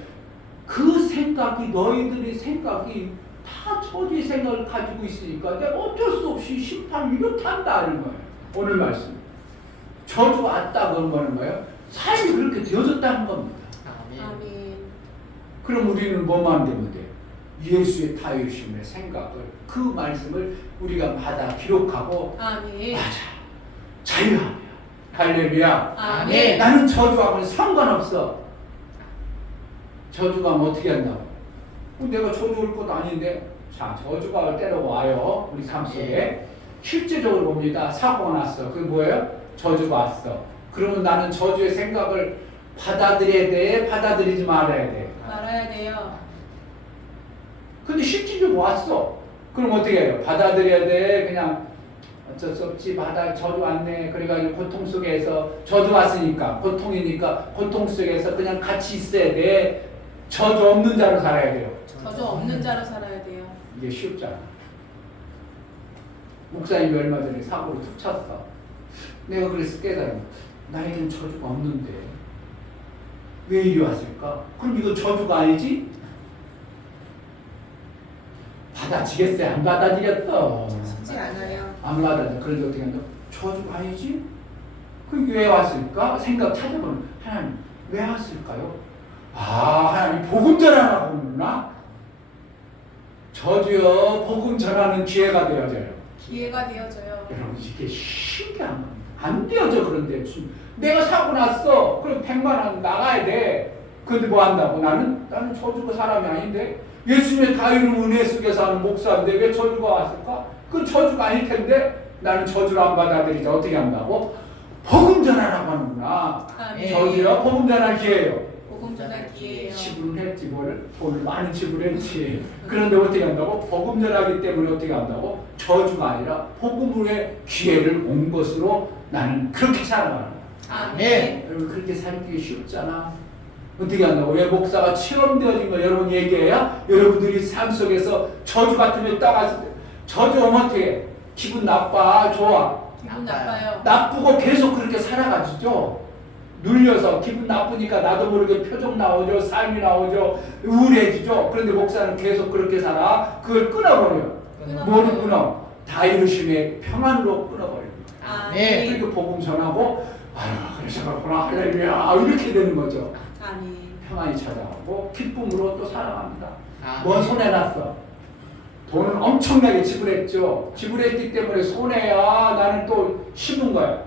그 생각이 너희들의 생각이 다 저주의 생각을 가지고 있으니까 내가 어쩔 수 없이 심판을 이렇게 한다는 거예요. 오늘 말씀. 저주가 왔다 그런 거는 뭐예요? 삶이 그렇게 되어졌다는 겁니다. 아멘. 아멘. 그럼 우리는 뭐만 되면 돼요? 예수의 다유심의 생각을, 그 말씀을 우리가 마다 기록하고 아멘. 맞아, 자유하며 할렐루야. 아멘. 나는 저주하고는 상관없어. 저주가 뭐 어떻게 한다고? 내가 저주 올 것도 아닌데. 자, 저주가 올 때로 와요. 우리 삶 속에. 실제적으로 봅니다. 사고가 났어. 그게 뭐예요? 저주가 왔어. 그러면 나는 저주의 생각을 받아들여야 돼? 받아들이지 말아야 돼? 말아야 돼요. 근데 실질적으로 왔어. 그럼 어떻게 해요? 받아들여야 돼? 그냥 어쩔 수 없지. 저주 왔네. 그래가지고 고통 속에서 저주 왔으니까, 고통이니까 고통 속에서 그냥 같이 있어야 돼. 저주 없는 자로 살아야 돼요. 저주 없는 자로 살아야 돼요. 이게 쉽잖아. 목사님이 얼마 전에 사고로 툭 쳤어. 내가 그래서 깨달은, 나에게는 저주가 없는데 왜 이리 왔을까? 그럼 이거 저주가 아니지? 받아지겠어요? 안 받아지겠어? 쉽지 않아요. 안 받아져. 그런데 어떻게 한다? 저주가 아니지? 그럼 왜 왔을까? 생각 찾아보면, 하나님 왜 왔을까요? 아, 하나님 복음 전하라고 그러나? 저주요, 복음 전하는 기회가 되어져요. 기회가 되어져요. 여러분, 이게 신기한 겁니다. 안 되어져. 그런데 내가 사고 났어. 그럼 100만 원 나가야 돼. 그런데 뭐 한다고? 나는 저주가 사람이 아닌데, 예수님의 다유는 은혜 속에서 하는 목사인데 왜 저주가 왔을까? 그건 저주가 아닐 텐데 나는 저주를 안 받아들이지. 어떻게 한다고? 복음 전하라고 하는구나. 아멘. 저주요, 복음 전할 기회예요. 복음 전할 기회예요. 지불을 했지. 뭘 돈을 많이 지불했지. 그런데 어떻게 한다고? 복음 전하기 때문에 어떻게 한다고? 저주가 아니라 복음의 기회를 온 것으로 나는 그렇게 살아가는 거야. 아멘. 여러분, 그렇게 살기 쉽잖아. 어떻게 한다고? 왜 목사가 체험되어진 거 여러분 얘기해야 여러분들이 삶 속에서 저주 같은 게 따가서 저주 오면 어떻게 해? 기분 나빠? 좋아? 기분 나빠요. 나쁘고 계속 그렇게 살아가지죠. 눌려서 기분 나쁘니까 나도 모르게 표정 나오죠. 삶이 나오죠. 우울해지죠. 그런데 목사는 계속 그렇게 살아. 그걸 끊어버려. 뭐를 끊어? 다이루심의 평안으로 끊어버려. 아멘. 그리고 복음 전하고 아유 그래서 그렇구나 할렐루야 이렇게 되는 거죠. 아멘. 평안이 찾아오고 기쁨으로 또 살아갑니다. 아멘. 뭐 손해났어? 돈을 엄청나게 지불했죠. 지불했기 때문에 손해야. 나는 또 심은 거야.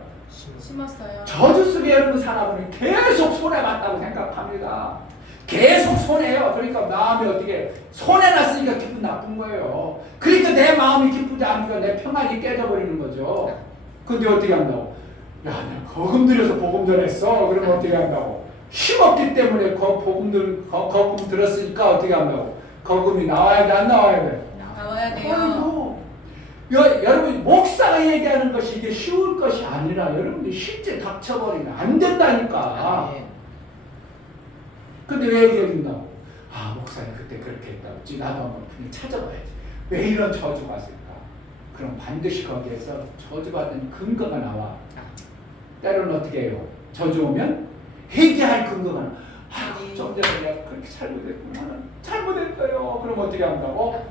심었어요. 저주 속에 여러분 살아보면 계속 손해봤다고 생각합니다. 계속 손해요. 그러니까 마음이 어떻게 손해났으니까 기분 나쁜 거예요. 그러니까 내 마음이 기쁘지 않으니까 내 평안이 깨져버리는 거죠. 근데 어떻게 한다고? 야, 내가 거금 들여서 복음 전했어. 그러면 어떻게 한다고? 힘없기 때문에 거금 들었으니까 어떻게 한다고? 거금이 나와야 돼, 안 나와야 돼? 나와야 돼요. 아이고. 여러분 목사가 얘기하는 것이 이게 쉬울 것이 아니라 여러분들이 실제 닥쳐버리면 안 된다니까. 아멘. 근데 왜 얘기해준다고? 아, 목사님 그때 그렇게 했다고. 나도 한번 찾아봐야지. 왜 이런 저주가 왔을까? 그럼 반드시 거기에서 저주받은 근거가 나와. 때로는 어떻게 해요? 저주 오면 회개할 근거가 나와. 아, 좀 전에 내가 그렇게 잘못했구나. 잘못했어요. 그럼 어떻게 한다고?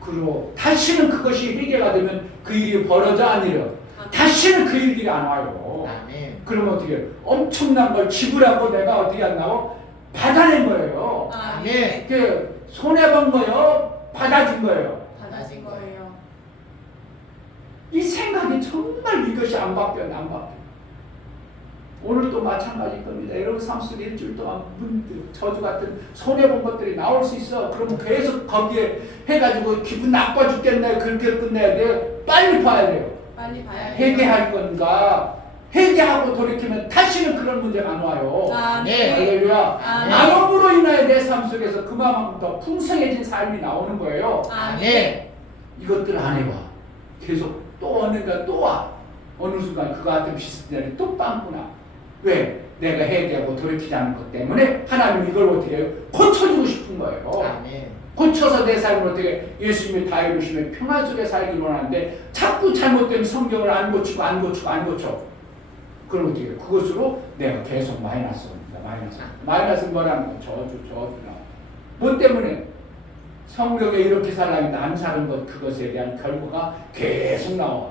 그리고 다시는 그것이 회개가 되면 그 일이 벌어져 안 일어. 다시는 그 일들이 안 와요. 아멘. 그러면 어떻게 해요? 엄청난 걸 지불하고 내가 어떻게 한다고? 받아낸 거예요. 아멘. 그 손해본 거요? 받아진 거예요. 받아진 거예요. 이 생각이 정말 이것이 안 바뀌어요. 안 바뀌어요. 오늘도 마찬가지일 겁니다. 여러분 삶 속에 일주일 동안 문득 저주 같은 손해본 것들이 나올 수 있어. 그러면 계속 거기에 해가지고 기분 나빠 죽겠네. 그렇게 끝내야 돼요. 빨리 봐야 돼요. 빨리 봐야 돼요. 회개할 건가? 회개하고 돌이키면 다시는 그런 문제가 안 와요. 아멘. 할렐루야. 아멘. 나눔으로 인하여 내 삶 속에서 그만큼 더 풍성해진 삶이 나오는 거예요. 아멘. 이것들 안 해봐. 계속 또 어느가 또 와. 어느 순간 그거 같은 비슷한 일이 또 빵꾸나. 왜? 내가 회개하고 돌이키지 않은 것 때문에 하나님 이걸 어떻게 해요? 고쳐주고 싶은 거예요. 아멘. 고쳐서 내 삶을 어떻게 예수님의 다 이루시면 평안 속에 살기를 원하는데 자꾸 잘못된 성경을 안 고치고 안 고쳐. 그럼 어떻게 해요? 그것으로 내가 계속 마이너스 옵니다. 마이너스는 뭐라는 거예요? 저주나. 뭐 때문에? 성경에 이렇게 살라는데 안 사는 것, 그것에 대한 결과가 계속 나와.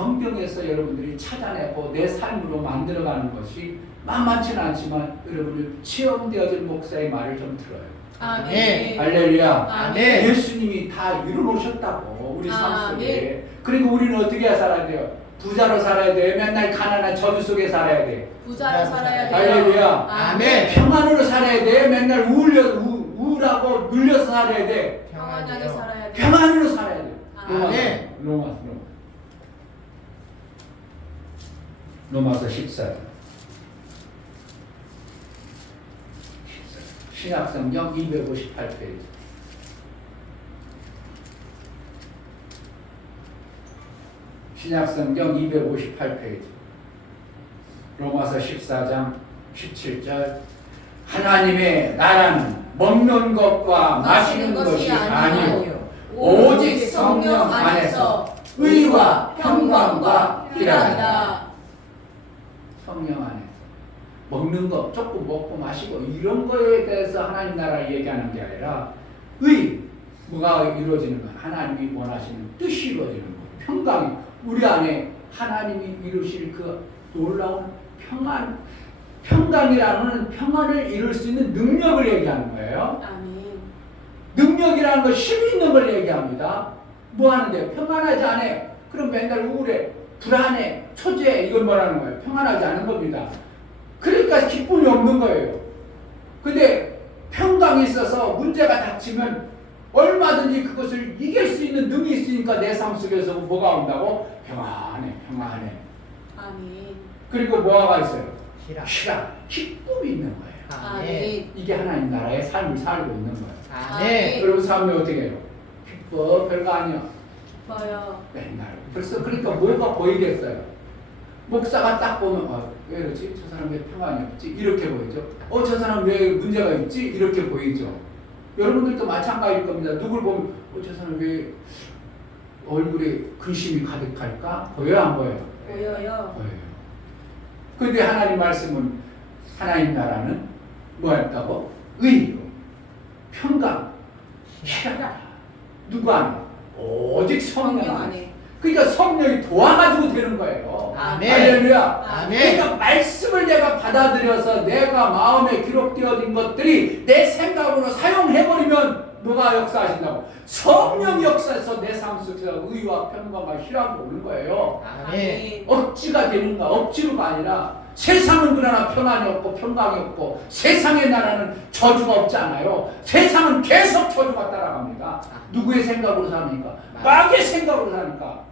성경에서 여러분들이 찾아내고 내 삶으로 만들어가는 것이 만만치는 않지만 여러분이 체험되어진 목사의 말을 좀 들어요. 아멘. 할렐루야. 아멘. 예수님이 다 이루어놓으셨다고 우리 삶 아멘. 속에. 그리고 우리는 어떻게 살아야 돼요? 부자로 살아야 돼요? 맨날 가난한 저주 속에 살아야 돼요? 부자로 살아야 돼요. 할렐루야. 아멘. 평안으로 살아야 돼? 맨날 우울하고 눌려서 살아야 돼? 평안하게 살아야 돼요. 평안으로 살아야 돼. 아멘. 로마서 14장. 신약성경 258페이지. 신약성경 258페이지. 로마서 14장 17절. 하나님의 나라는 먹는 것과 마시는 것이 아니요 오직 성령 안에서 의와 평강과 희락이다. 성령 안에서 먹는 거 조금 먹고 마시고 이런 거에 대해서 하나님 나라를 얘기하는 게 아니라 뭐가 이루어지는 건 하나님이 원하시는 뜻이 이루어지는 거예요. 평강이 우리 안에 하나님이 이루실 그 놀라운 평강이라는 평안을 이룰 수 있는 능력을 얘기하는 거예요. 아멘. 능력이라는 건 힘이 있는 걸 얘기합니다. 뭐 하는데 평안하지 않아요. 그럼 맨날 우울해, 불안해, 초조해. 이걸 뭐라는 거예요? 평안하지 않은 겁니다. 그러니까 기쁨이 없는 거예요. 근데 평강이 있어서 문제가 닥치면 얼마든지 그것을 이길 수 있는 능이 있으니까 내 삶 속에서 뭐가 온다고? 평안해. 아멘. 그리고 뭐가 있어요? 희락. 기쁨이 있는 거예요. 아멘. 이게 하나님 나라의 삶을 살고 있는 거예요. 아멘. 여러분 삶이 어떻게 해요? 기뻐? 별거 아니야. 기뻐요. 맨날. 벌써 그러니까 뭐가 보이겠어요? 목사가 딱 보면 왜 이러지? 저 사람 왜 평안이 없지? 이렇게 보이죠. 저 사람 왜 문제가 있지? 이렇게 보이죠. 여러분들도 마찬가지일 겁니다. 누굴 보면 저 사람 왜 얼굴에 근심이 가득할까? 보여요? 안 보여요? 보여요. 보여요. 근데 하나님 말씀은 하나님 나라는 뭐였다고? 의로, 평강, 희락. 누구 안에? 오직 성령 성령 안에. 안에. 그러니까 성령이 도와가지고 되는 거예요. 아멘. 할렐루야. 아멘. 그러니까 말씀을 내가 받아들여서 내가 마음에 기록되어진 것들이 내 생각으로 사용해버리면 뭐가 역사하신다고? 성령 역사에서 내 삶 속에서 의와 평강과 희락이 오는 거예요. 아멘. 억지가 되는가? 억지로가 아니라 세상은 그러나 평안이 없고 평강이 없고 세상의 나라는 저주가 없지 않아요. 세상은 계속 저주가 따라갑니다. 누구의 생각으로 사니까? 마귀의 생각으로 사니까.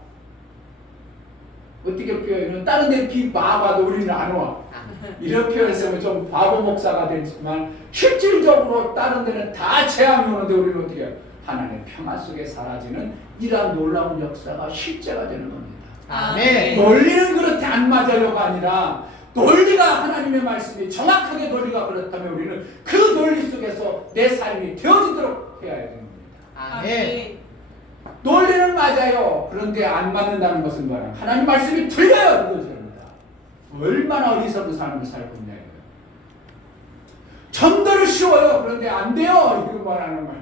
어떻게 표현은 다른 데 비 막아도 우리는 안 와. 이런 표현했으면 좀 바보 목사가 되지만 실질적으로 다른 데는 다 재앙이 오는데 우리는 어떻게 해요? 하나님의 평안 속에 사라지는 이러한 놀라운 역사가 실제가 되는 겁니다. 아멘. 논리는 그렇게 안 맞아요가 아니라 논리가 하나님의 말씀이 정확하게 논리가 그렇다면 우리는 그 논리 속에서 내 삶이 되어지도록 해야 되는 겁니다. 아멘. 논리는 맞아요. 그런데 안 맞는다는 것은 뭐냐? 하나님 말씀이 틀려요. 이것입니다. 얼마나 어리석은 삶을 살고 있냐 이거예요. 전도를 쉬워요. 그런데 안 돼요. 이거 말하는 말.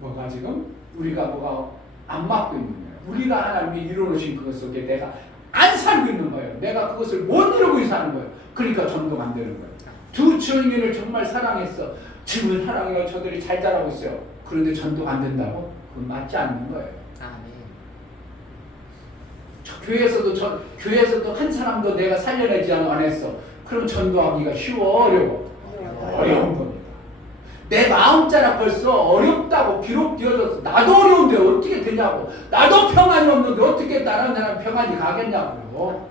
뭐가 지금 우리가 뭐가 안 맞고 있는 거예요. 우리가 하나님이 이루어놓으신 그것 속에 내가 안 살고 있는 거예요. 내가 그것을 못 이루고 사는 거예요. 그러니까 전도가 안 되는 거예요. 두 주인을 정말 사랑했어. 지금은 사랑해요. 저들이 잘 자라고 있어요. 그런데 전도가 안 된다고? 그건 맞지 않는 거예요. 교회에서도 한 사람도 내가 살려내지 안 했어. 그럼 전도하기가 쉬워, 어려워? 어려운 겁니다. 내 마음자락 벌써 어렵다고 기록되어졌어. 나도 어려운데 어떻게 되냐고. 나도 평안이 없는데 어떻게 다른 사람 평안이 가겠냐고요.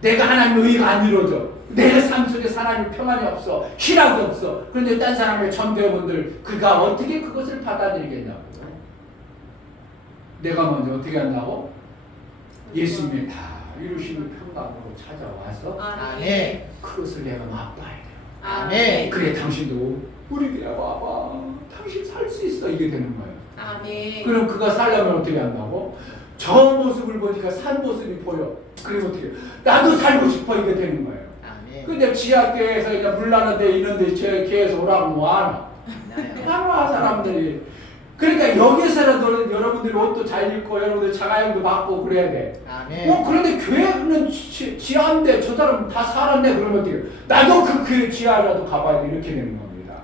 내가 하나님의 의가 안 이루어져. 내 삶 속에 하나님의 평안이 없어. 희락이 없어. 그런데 딴 사람의 전도여분들 그가 어떻게 그것을 받아들이겠냐고요. 내가 먼저 어떻게 한다고? 예수님이 다 이루시는 평강으로 찾아와서 아멘. 그것을 내가 맛봐야 돼요. 아멘. 그래 당신도 우리 교회 와봐. 당신 살 수 있어. 이게 되는 거예요. 아멘. 그럼 그가 살려면 어떻게 한다고? 저 모습을 보니까 산 모습이 보여. 그리고 어떻게 나도 살고 싶어. 이게 되는 거예요. 근데 지하교회에서 이제 물나는데 있는데 제 교회에서 오라고 뭐 안 와. 안 와 사람들이. 그러니까 여기서라도 여러분들이 옷도 잘 입고 여러분들 자가용도 받고 그래야 돼. 아멘. 그런데 교회는 지하인데 저 사람 다 살았네 그러면 어떻게 나도 그 지하라도 가봐야 돼 이렇게 되는 겁니다.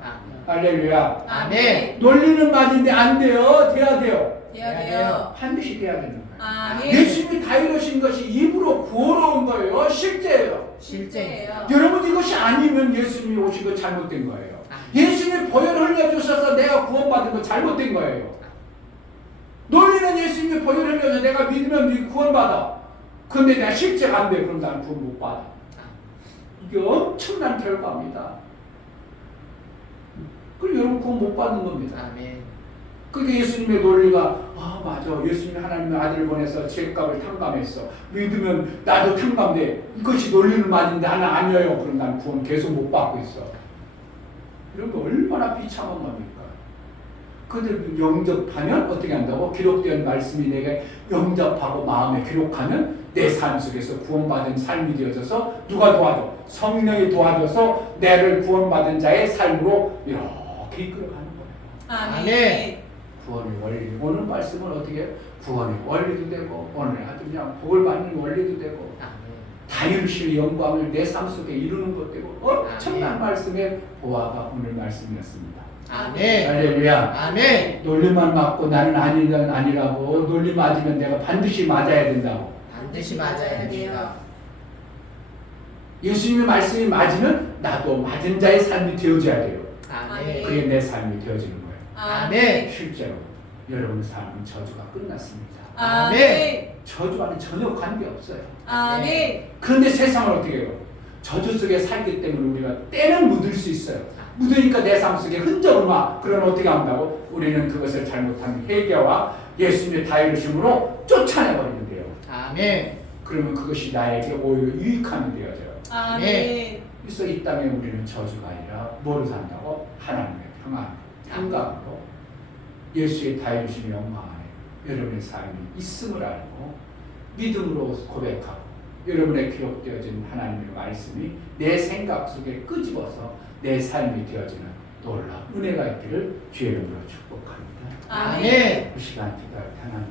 할렐루야. 아멘. 논리는 맞은데 안 돼요. 돼야 돼요. 돼야 돼요. 반드시 돼야 되는 거예요. 아멘. 예수님이 다 이루신 것이 입으로 구원한 거예요. 실제예요. 실제예요. 여러분 이것이 아니면 예수님이 오신 거 잘못된 거예요. 예수님이 보혈 흘려주셔서 내가 구원받은 거 잘못된 거예요. 논리는 예수님이 보혈 흘려서 내가 믿으면 구원받아. 근데 내가 실제가 안 돼. 그럼 나는 구원 못 받아. 이게 엄청난 결과입니다. 그리고 여러분 구원 못 받는 겁니다. 아멘. 그게 예수님의 논리가 맞아. 예수님이 하나님의 아들을 보내서 죄값을 탕감했어. 믿으면 나도 탕감돼. 이것이 논리는 맞는데 하나 아니에요. 그럼 난 구원 계속 못 받고 있어. 이런 거 얼마나 비참한 겁니까? 그들 영접하면 어떻게 한다고? 기록된 말씀이 내게 영접하고 마음에 기록하면 내 삶 속에서 구원받은 삶이 되어져서 누가 도와줘? 성령이 도와줘서 내를 구원받은 자의 삶으로 이렇게 이끌어가는 거예요. 아멘. 구원의 원리. 오늘 말씀은 어떻게 해요? 구원의 원리도 되고 오늘 아주 그냥 복을 받는 원리도 되고 다이루실 영광을 내 삶 속에 이루는 것 되고 엄청난 말씀의 보화가 오늘 말씀이었습니다. 아멘. 할렐루야. 아멘. 논리만 맞고 나는 아니라고 논리 맞으면 내가 반드시 맞아야 된다고. 반드시 맞아야 됩니다. 예수님의 말씀이 맞으면 나도 맞은 자의 삶이 되어져야 돼요. 아멘. 그게 내 삶이 되어지는 거예요. 아멘. 실제로 여러분 삶은 저주가 끝났습니다. 아멘. 저주와는 전혀 관계없어요. 아멘. 그런데 세상은 어떻게 해요? 저주 속에 살기 때문에 우리가 때는 묻을 수 있어요. 묻으니까 내 삶 속에 흔적을 막 그러면 어떻게 한다고? 우리는 그것을 잘못한 회개와 예수님의 다이루심으로 쫓아내버리는데요. 아멘. 그러면 그것이 나에게 오히려 유익함이 되어져요. 아멘. 그래서 이 땅에 우리는 저주가 아니라 뭐로 산다고? 하나님의 평강으로 예수의 다이루심의 영광 안에 여러분의 삶이 있음을 알고 믿음으로 고백하고 여러분의 기록되어진 하나님의 말씀이 내 생각 속에 끄집어서 내 삶이 되어지는 놀라운 은혜가 있기를 주의 이름으로 축복합니다. 아멘. 그 시간 기도할 때 하나님,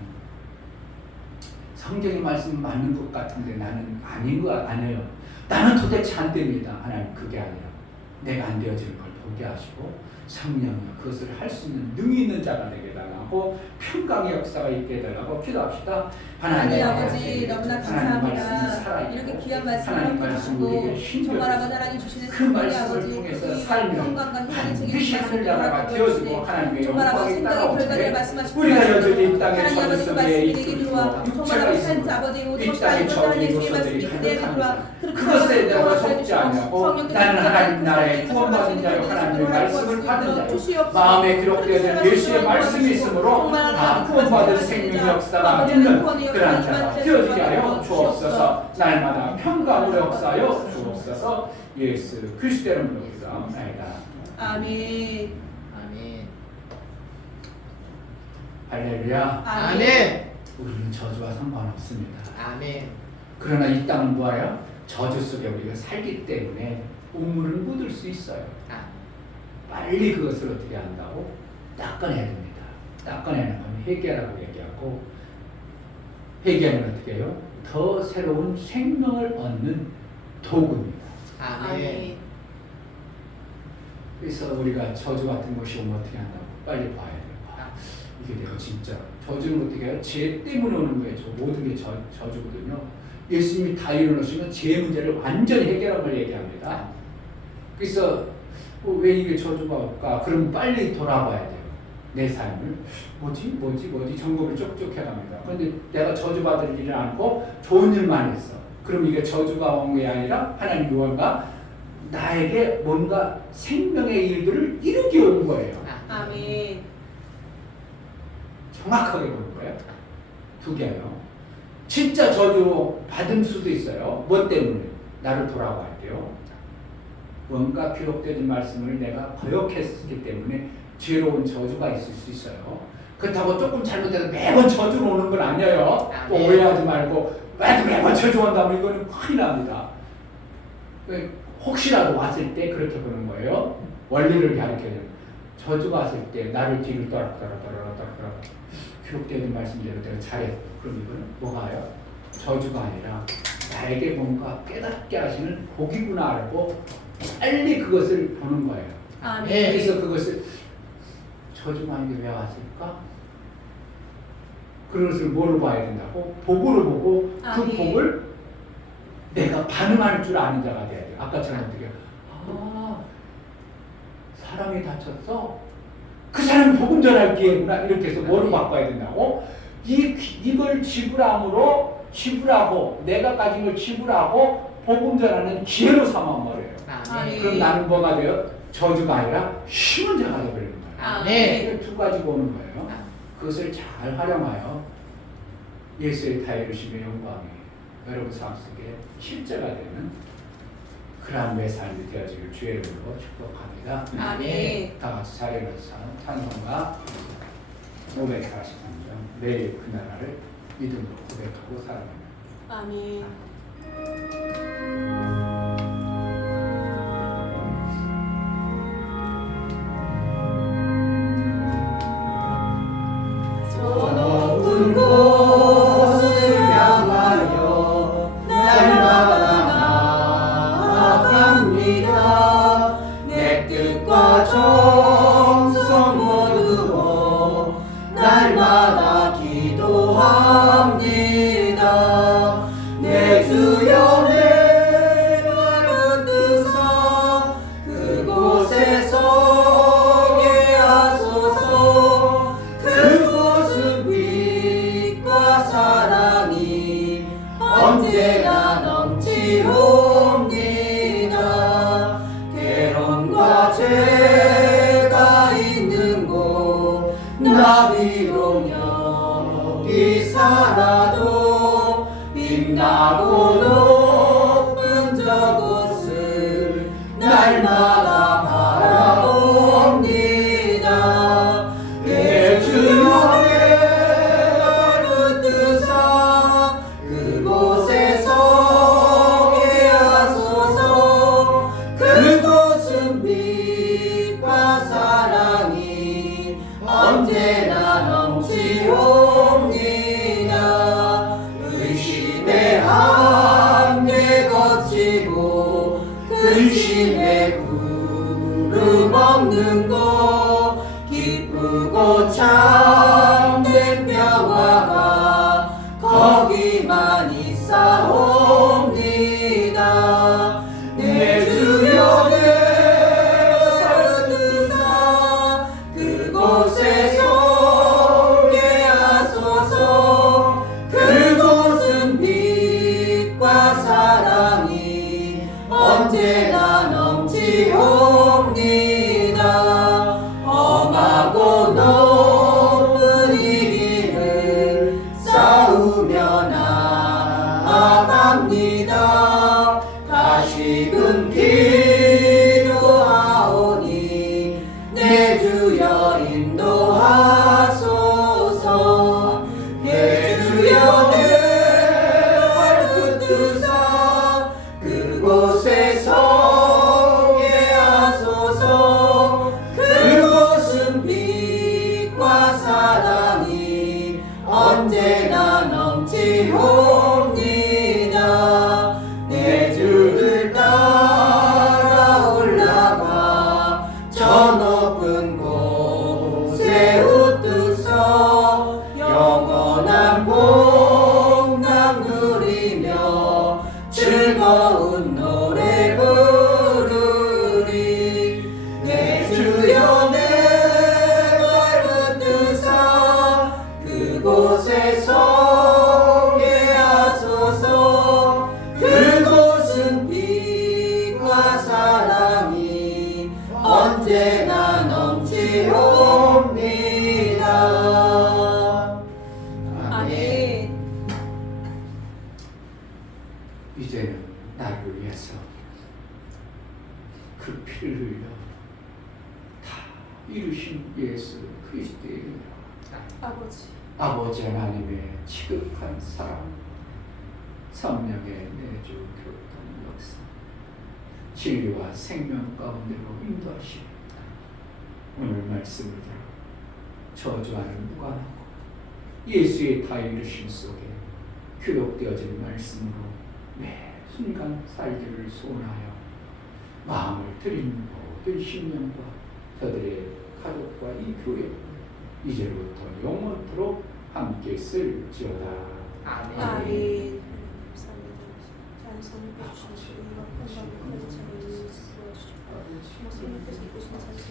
성경의 말씀이 맞는 것 같은데 나는 아닌 거 아니에요. 나는 도대체 안 됩니다. 하나님, 그게 아니라 내가 안 되어지는 걸 보게 하시고 성령이 그것을 할 수 있는 능히 있는 자가 되게 달라고 평강의 역사가 있게 해달라고 기도합시다. 하나님 아버지 너무나 감사합니다. 이렇게 귀한 말씀을 해주시고 정말 아버지 하나님 주시는 그 생명의 말씀을 아버지 통해서 이 삶이 평강과 희망의 반드시 책임을 하늘나라가 되어지고 하나님의 정말 아버지 영광이 생각의 결과를 따라오는데 말씀하시고 우리가 여전히 이 땅에 하나님 저주 아버지 그 속에 말씀이 이끌고 내게 들어와 정말 육체가 아버지 산 있습니다. 아버지 이 오직 땅에 하나님 저주의 예수의 말씀이 요소들이 그대로 들어와 가득합니다. 그렇게 그것에 내가 성령께서 속지 아니하고 성령께서 나는 하나님 나라의 성령께서 구원받은 자요 성령께서 하나님의 말씀을 받은 자요 주시옵소서. 마음에 기록되어진 그렇게 예수의 살아가시는 말씀이 있으므로 정말 다 하나님 구원받은 말씀을 생명의 받은 역사가 아버지 있는 구원의 그러한 역사를 자가 만들어 되어지게 하여 주옵소서. 주옵소서. 날마다 평강으로 역사하여 주옵소서. 예수 그리스도의 이름으로 기도합니다. 아멘. 아멘. 할렐루야. 아멘. 우리는 저주와 상관없습니다. 아멘. 그러나 이 땅은 뭐예요? 저주 속에 우리가 살기 때문에 우물을 묻을 수 있어요. 빨리 그것을 어떻게 한다고? 닦아내야 됩니다. 닦아내는 건 회개라고 얘기하고 회개는 어떻게 해요? 더 새로운 생명을 얻는 도구입니다. 아멘. 그래서 우리가 저주 같은 것이 오면 어떻게 한다고? 빨리 봐야 돼요. 이게 내가 진짜 저주는 어떻게 해요? 죄 때문에 오는 거예요. 모든 게 저주거든요. 예수님이 다 이루시면 죄 문제를 완전히 해결한 걸 얘기합니다. 그래서 왜 이게 저주가 올까? 그럼 빨리 돌아봐야 돼요. 내 삶을 뭐지 점검을 쪽쪽 해갑니다. 그런데 내가 저주받을 일을 않고 좋은 일만 했어. 그럼 이게 저주가 온 게 아니라 하나님이 뭔가 나에게 뭔가 생명의 일들을 이루기 온 거예요. 아멘. 정확하게 보는 거예요. 두 개요. 진짜 저주 받을 수도 있어요. 뭐 때문에? 나를 돌아봐야 돼요. 뭔가 기록되는 말씀을 내가 거역했기 때문에 죄로운 저주가 있을 수 있어요. 그렇다고 조금 잘못해서 매번 저주로 오는 건 아니에요. 또 오해하지 말고 매번 저주 온다면 이거는 큰일 납니다. 혹시라도 왔을 때 그렇게 보는 거예요. 원리를 가르쳐야 돼요. 저주가 왔을 때 나를 뒤로 떠라 기록되어 있는 말씀대로 내가 잘해. 그럼 이거는 뭐가요? 저주가 아니라 나에게 뭔가 깨닫게 하시는 복이구나 알고 빨리 그것을 보는 거예요. 아멘. 그래서 그것을 저주가 아닌데 왜 왔을까? 그것을 뭐로 봐야 된다고? 복으로 보고 그 아멘. 복을 내가 반응할 줄 아는 자가 돼야 돼요. 아까처럼 어떻게 사람이 다쳤어? 그 사람이 복음 전할 기회구나. 이렇게 해서 뭐로 바꿔야 된다고? 이걸 지불하고 내가 가진 걸 지불하고 복음 전하는 기회로 삼아버려요. 아멘. 그럼 나는 뭐가 돼요? 저주가 아니라 쉬운 자가 되어버리는 거예요. 아멘. 두 가지가 오는 거예요. 그것을 잘 활용하여 예수의 다이루심의 영광이 여러분 삶 속에 실제가 되는 그러한 매 삶이 되어지길 주의 이름으로 축복합니다. 아멘. 다 같이 자리에서 찬송가 543장 내일 그 나라를 믿음으로 고백하고 살아갑니다. 아멘. 저 높은 곳을 향하여 날마다 나아갑니다. 내 뜻과 정성 모두어 날마다 기도합니다. 내 주여 내 마음을 뜨사 그곳에 서게 하소서. 그곳은 빛과 사랑이 언제나 넘치옵니다. 괴로움과 죄가 있는 곳 나 비록 여기 살아도 빛나고 높은 저곳을 날마다 바라봅니다. 내 주여 내 발을 뜨사 그곳에 서게 하소서. 그곳은 빛과 사랑이 언제나 넘치옵니다. 의심의 한계 거치고 근심의 구름 없는 곳 기쁘고 참된 평화가 거기만 있사옵니다. 내 주여 내 발을 뜨사 그곳에 서게 하소서. 그곳은 빛과 사랑이 언제나 넘치옵니다. 험하고 높은 이 길을 싸우며 나아갑니다. 다시금 기도하오니 내 주여 인도하소서. 내 주여 내 발을 뜨사 그곳에 서게 하소서. 그곳은 빛과 사랑이 언제나 넘치옵니다. 내 주를 따라 올라가 저 높은 곳에 웃뜨서 영원한 복남 누리며 즐거운 노래 부르리. 내 주여 내 발을 뜨사 그곳에 서게 하소서. 그곳은 빛과 사랑이 언제나 넘치옵니다. 아멘. 이제는 나를 위해서 그 피를 흘려 다 이루신 예수 그리스도의 이름으로 아버지 하나님의 지극한 사랑, 성령의 내주 교통 역사, 진리와 생명 가운데로 인도하시옵니다. 오늘 말씀을 들어 저주하는 무관하고 예수의 다이르심 속에 교육되어진 말씀으로 매 순간 살기를 소원하여 마음을 드린 모든 신령과 저들의 가족과 이 교회 이제부터 영원토록 함께 쓸지어다. 아멘. 아멘. 감사합니다. 자연스럽게 해주시고 건강을 가득 채워주시고 모습님께서 이끄시는 자리에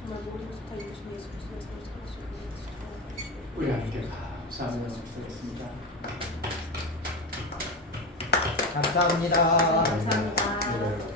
정말 모든 것을 다 이루신 예수 그리스도의 삶을 살아주시고 우리 함께 감사하며 나서겠습니다. 감사합니다. 감사합니다. 네.